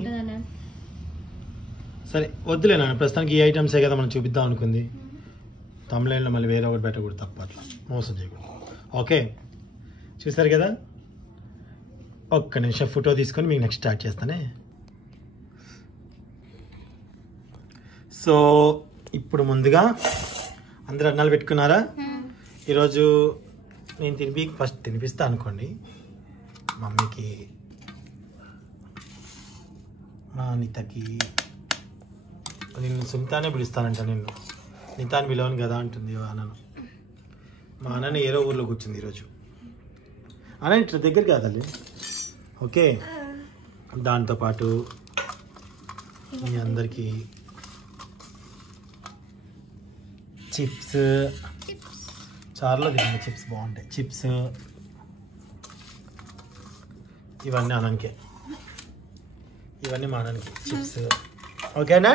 సరే వద్దులేనా, ప్రస్తుతానికి ఈ ఐటమ్సే కదా మనం చూపిద్దాం అనుకుంది. తమిళనాడులో మళ్ళీ వేరే ఒకటి పెట్టకూడదు, తప్ప అట్లా మోసం చేయకూడదు. ఓకే, చూసారు కదా. ఒక్క నిమిషం ఫోటో తీసుకొని మీకు నెక్స్ట్ స్టార్ట్ చేస్తానే. సో ఇప్పుడు ముందుగా అందరు అన్నాలు పెట్టుకున్నారా? ఈరోజు నేను ఫస్ట్ తినిపిస్తా అనుకోండి. మమ్మీకి, మా అనితకి. నేను సునీతానే పిలుస్తానంట. నేను నీతాన్ని పిలవను కదా అంటుంది అన్నను. మా అన్నని ఏరో ఊర్లో కూర్చుంది ఈరోజు. అన్న ఇట్లా దగ్గర కాదండి. ఓకే, దాంతోపాటు మీ అందరికీ చిప్స్, చారులో తినండి చిప్స్ బాగుంటాయి. చిప్స్ ఇవన్నీ అన్నకే, ఇవన్నీ మా అన్నకి చిప్స్. ఓకేనా?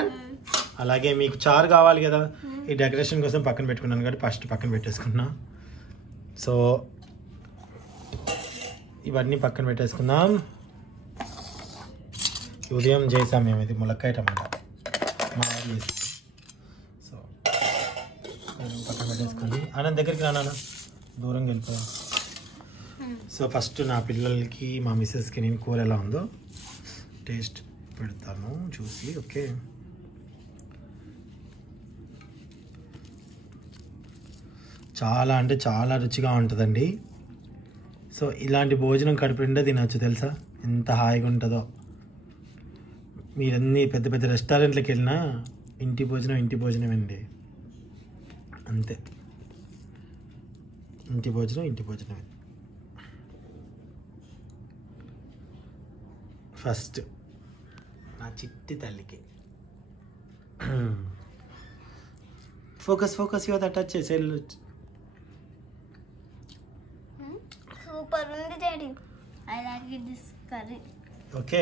అలాగే మీకు చారు కావాలి కదా, ఈ డెకరేషన్ కోసం పక్కన పెట్టుకున్నాను కాబట్టి ఫస్ట్ పక్కన పెట్టేసుకున్నా. సో ఇవన్నీ పక్కన పెట్టేసుకుందాం. ఉదయం చేసాం మేము, ఇది ములక్కాయ టమాటా మా చేసి. సో పక్కన పెట్టేసుకొని ఆనంద్ దగ్గరికి రానా, దూరంగా వెళ్ళిపోయాం. సో ఫస్ట్ నా పిల్లలకి మా మిస్సెస్కి నేను కూర ఎలా ఉందో టేస్ట్ పెడతాను చూసి. ఓకే, చాలా అంటే చాలా రుచిగా ఉంటుందండి. సో ఇలాంటి భోజనం కడుపు నిండా తినచ్చు, తెలుసా ఎంత హాయిగా ఉంటుందో. మీరన్నీ పెద్ద పెద్ద రెస్టారెంట్లకు వెళ్ళినా ఇంటి భోజనం అండి, అంతే. ఇంటి భోజనమే. ఫస్ట్ నా చిట్టి తల్లికి ఫోకస్ యువత టచ్ చేసే I like it this curry. Okay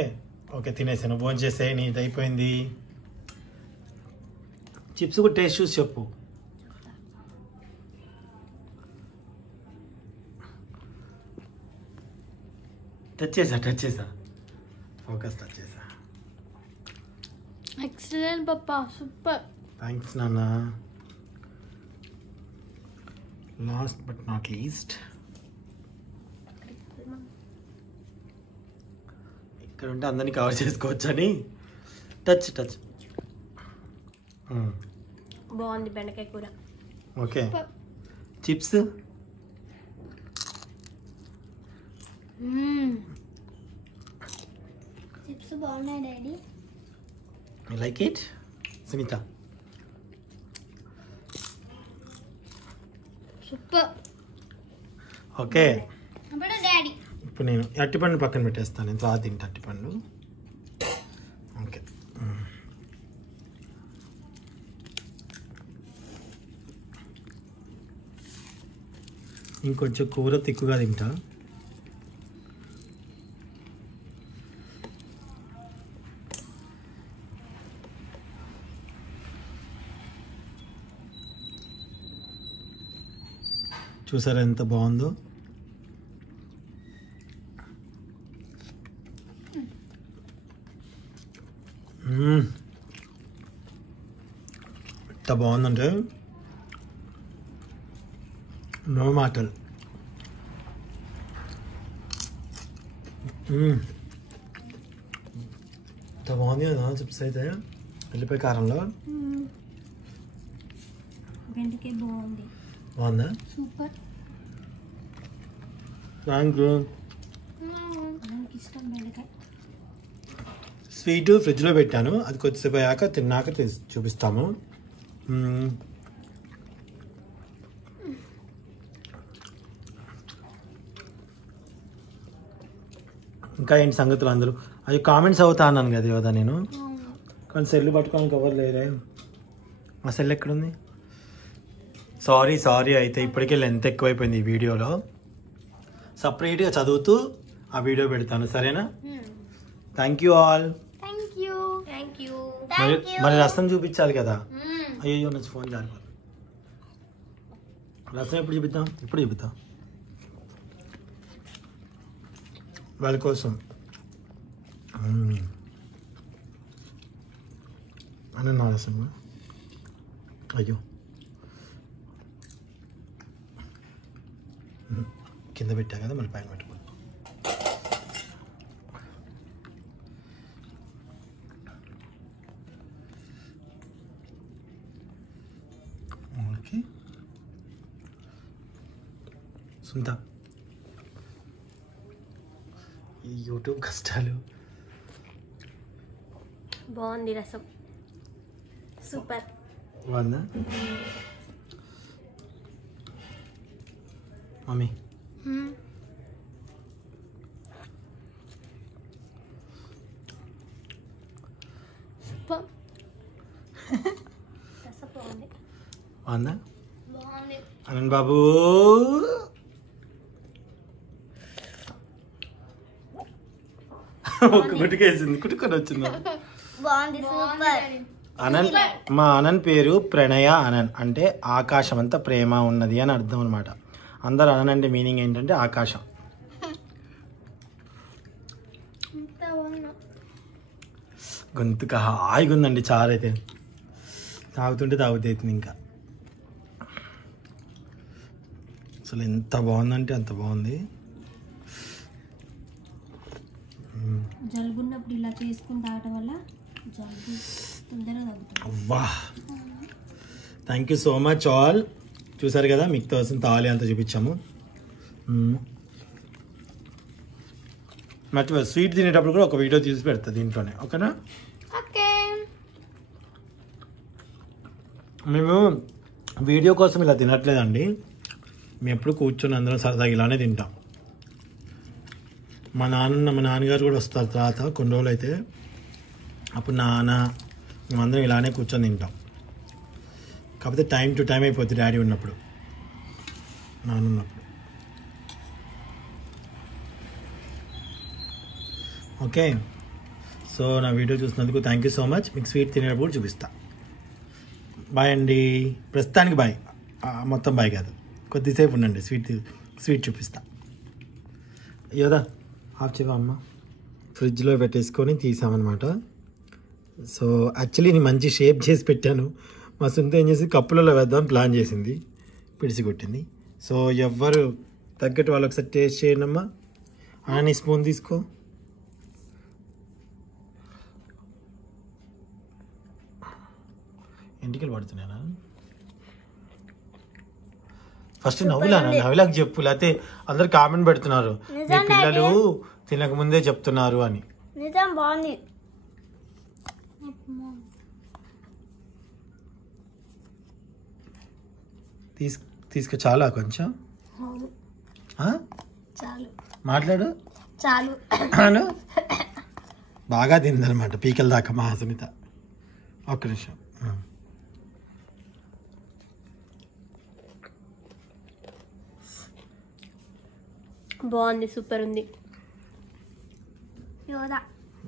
okay తినేసాను. భోజనం చేసే నీది అయిపోయింది. చిప్స్ కూడా టేస్ట్ చూసి చెప్పు. టచ్ చేసా ఫోకస్ టచ్ చేసా. ఎక్సలెంట్ పప్పా, సూపర్. థ్యాంక్స్ నాన్న. లాస్ట్ బట్ నాట్ లీస్ట్ ఇక్కడ ఉంటే అందరినీ కవర్ చేసుకోవచ్చని టచ్ బాగుంది బెండకాయ కూర. ఓకే చిప్స్ చిప్స్ బాగున్నాయి daddy. I like it. Sunitha super. Okay అప్పుడు డాడీ ఇప్పుడు నేను అరటిపండు పక్కన పెట్టేస్తాను. నేను తర్వాత తింటా అరటిపండు. ఓకే ఇంకొంచెం కూర తిక్కుగా తింటా. చూసారా ఎంత బాగుందో. ఎంత బాగుందంటే నో మాటలు. ఎంత బాగుంది కదా చిప్స్ అయితే వెళ్ళిపోయి కారంలో. బెండకాయ బాగుంది. బాగుందా? సూపర్. Thank you. నాకు ఇష్టం బెండకాయ. స్వీట్ ఫ్రిడ్జ్లో పెట్టాను, అది కొద్దిసేపు అయ్యాక తిన్నాక చూపిస్తాము. ఇంకా ఏంటి సంగతులు అందరూ? అది కామెంట్స్ అవుతా అన్నాను కదా యోదా నేను, కానీ సెల్లు పట్టుకోడానికి ఎవరు లేరే. మా సెల్ ఎక్కడుంది? సారీ అయితే ఇప్పటికే లెంత్ ఎక్కువైపోయింది ఈ వీడియోలో. సపరేట్గా చదువుతూ ఆ వీడియో పెడతాను, సరేనా? Thank you all. మరి రసం చూపించాలి కదా. అయ్యో నుంచి ఫోన్ జారిపోదు. రసం ఎప్పుడు చూపిద్దాం? ఇప్పుడు చూపిద్దాం వాళ్ళ కోసం. అని నా రసం అయ్యో కింద పెట్టా కదా, మళ్ళీ పైన పెట్టుకో. ఓకే సుంతా, ఈ యూట్యూబ్ కష్టాలు. బాగుంది రసం, సూపర్. బాగుందా మమ్మీ? సూపర్. రసం బాగుంది. బాగుందా? బాగుంది. అనంత్ బాబు ఒక గుట్టుకేసింది, కుట్టుకొని వచ్చిందా? బాగుంది, సూపర్. అనంత్, మా అనంత్ పేరు ప్రణయ అనంత్, అంటే ఆకాశం అంతా ప్రేమ ఉన్నది అని అర్థం అనమాట. అందరు అనంత్ అంటే మీనింగ్ ఏంటంటే ఆకాశం. గొంతుక హాయిగా ఉందండి చాలా. అయితే తాగుతుంటే తాగుతుంది ఇంకా. అసలు ఎంత బాగుందంటే అంత బాగుంది. జలుబున్నప్పుడు ఇలా చేసుకుని తాగటం వల్ల జలుబు తొందరగా తగ్గుతుంది. అవ్వా, thank you so much all. చూసారు కదా, మీకు తోసిన తాళి అంతా చూపించాము. మర్చిపో, స్వీట్ తినేటప్పుడు కూడా ఒక వీడియో తీసి పెడతా దీంట్లోనే, ఓకేనా? ఓకే. మేము వీడియో కోసం ఇలా తినట్లేదండి, మేము ఎప్పుడు కూర్చొని అందరం సరదాగా ఇలానే తింటాం. మా నాన్నగారు కూడా వస్తారు తర్వాత కొన్ని రోజులు అయితే, అప్పుడు మేమందరం ఇలానే కూర్చొని తింటాం. కాకపోతే టైం టు టైం అయిపోద్ది డాడీ ఉన్నప్పుడు, నాన్న ఉన్నప్పుడు. ఓకే, సో నా వీడియో చూసినందుకు థ్యాంక్ యూ సో మచ్. మీకు స్వీట్ తినేటప్పుడు చూపిస్తా. బాయ్ అండి. ప్రస్తుతానికి బాయ్, మొత్తం బాయ్ కాదు, కొద్దిసేపు ఉండండి, స్వీట్ చూపిస్తా. యోదా ఆఫ్ చేయవా అమ్మ? ఫ్రిడ్జ్లో పెట్టేసుకొని తీసామన్నమాట. సో యాక్చువల్లీ నేను మంచి షేప్ చేసి పెట్టాను. మా సొంత ఏం చేసి కప్పులలో వేద్దాం ప్లాన్ చేసింది, పిడిసి కొట్టింది. సో ఎవ్వరు తగ్గట్టు వాళ్ళు ఒకసారి టేస్ట్ చేయండి అమ్మా. నీ స్పూన్ తీసుకో. ఎంటికలు పడుతున్నానా? ఫస్ట్ నవ్వులాకి చెప్పు, లేకపోతే అందరు కామెంట్ పెడుతున్నారు మీ పిల్లలు తినక ముందే చెప్తున్నారు అని. నిజం బాగుంది. తీసుకు చాలా కొంచెం చాలు, మాట్లాడు చాలు. బాగా తిందనమాట పీకల దాకా మా సునీత. ఒక్క నిమిషం. బాగుంది, సూపర్ ఉంది.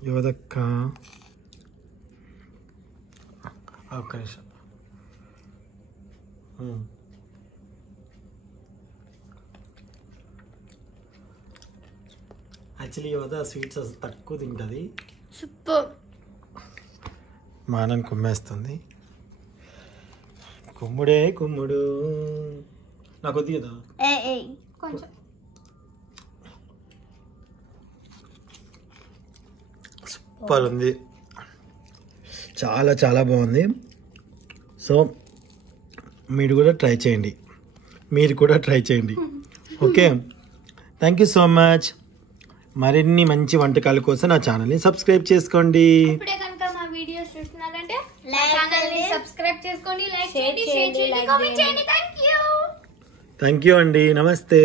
యోదక్క ఒక్క నిమిషం. యాక్చువల్లీ యోద స్వీట్స్ అసలు తక్కువ తింటుంది, సూపర్. మానని కుమ్మేస్తుంది. కుమ్ముడే కుమ్ముడు నాకు వద్దు కదా కొంచెం. సూపర్ ఉంది, చాలా చాలా బాగుంది. సో మీరు కూడా ట్రై చేయండి. Okay, thank you so much. మరిన్ని మంచి వంటకాల కోసం నా ఛానల్ని సబ్స్క్రైబ్ చేసుకోండి. ఇప్పుడే కనుక మా వీడియోస్ చూస్తున్నారంటే ఛానల్ని సబ్స్క్రైబ్ చేసుకోండి, లైక్ చేయండి, షేర్ చేయండి, కామెంట్ చేయండి. థ్యాంక్ యూ అండి. నమస్తే.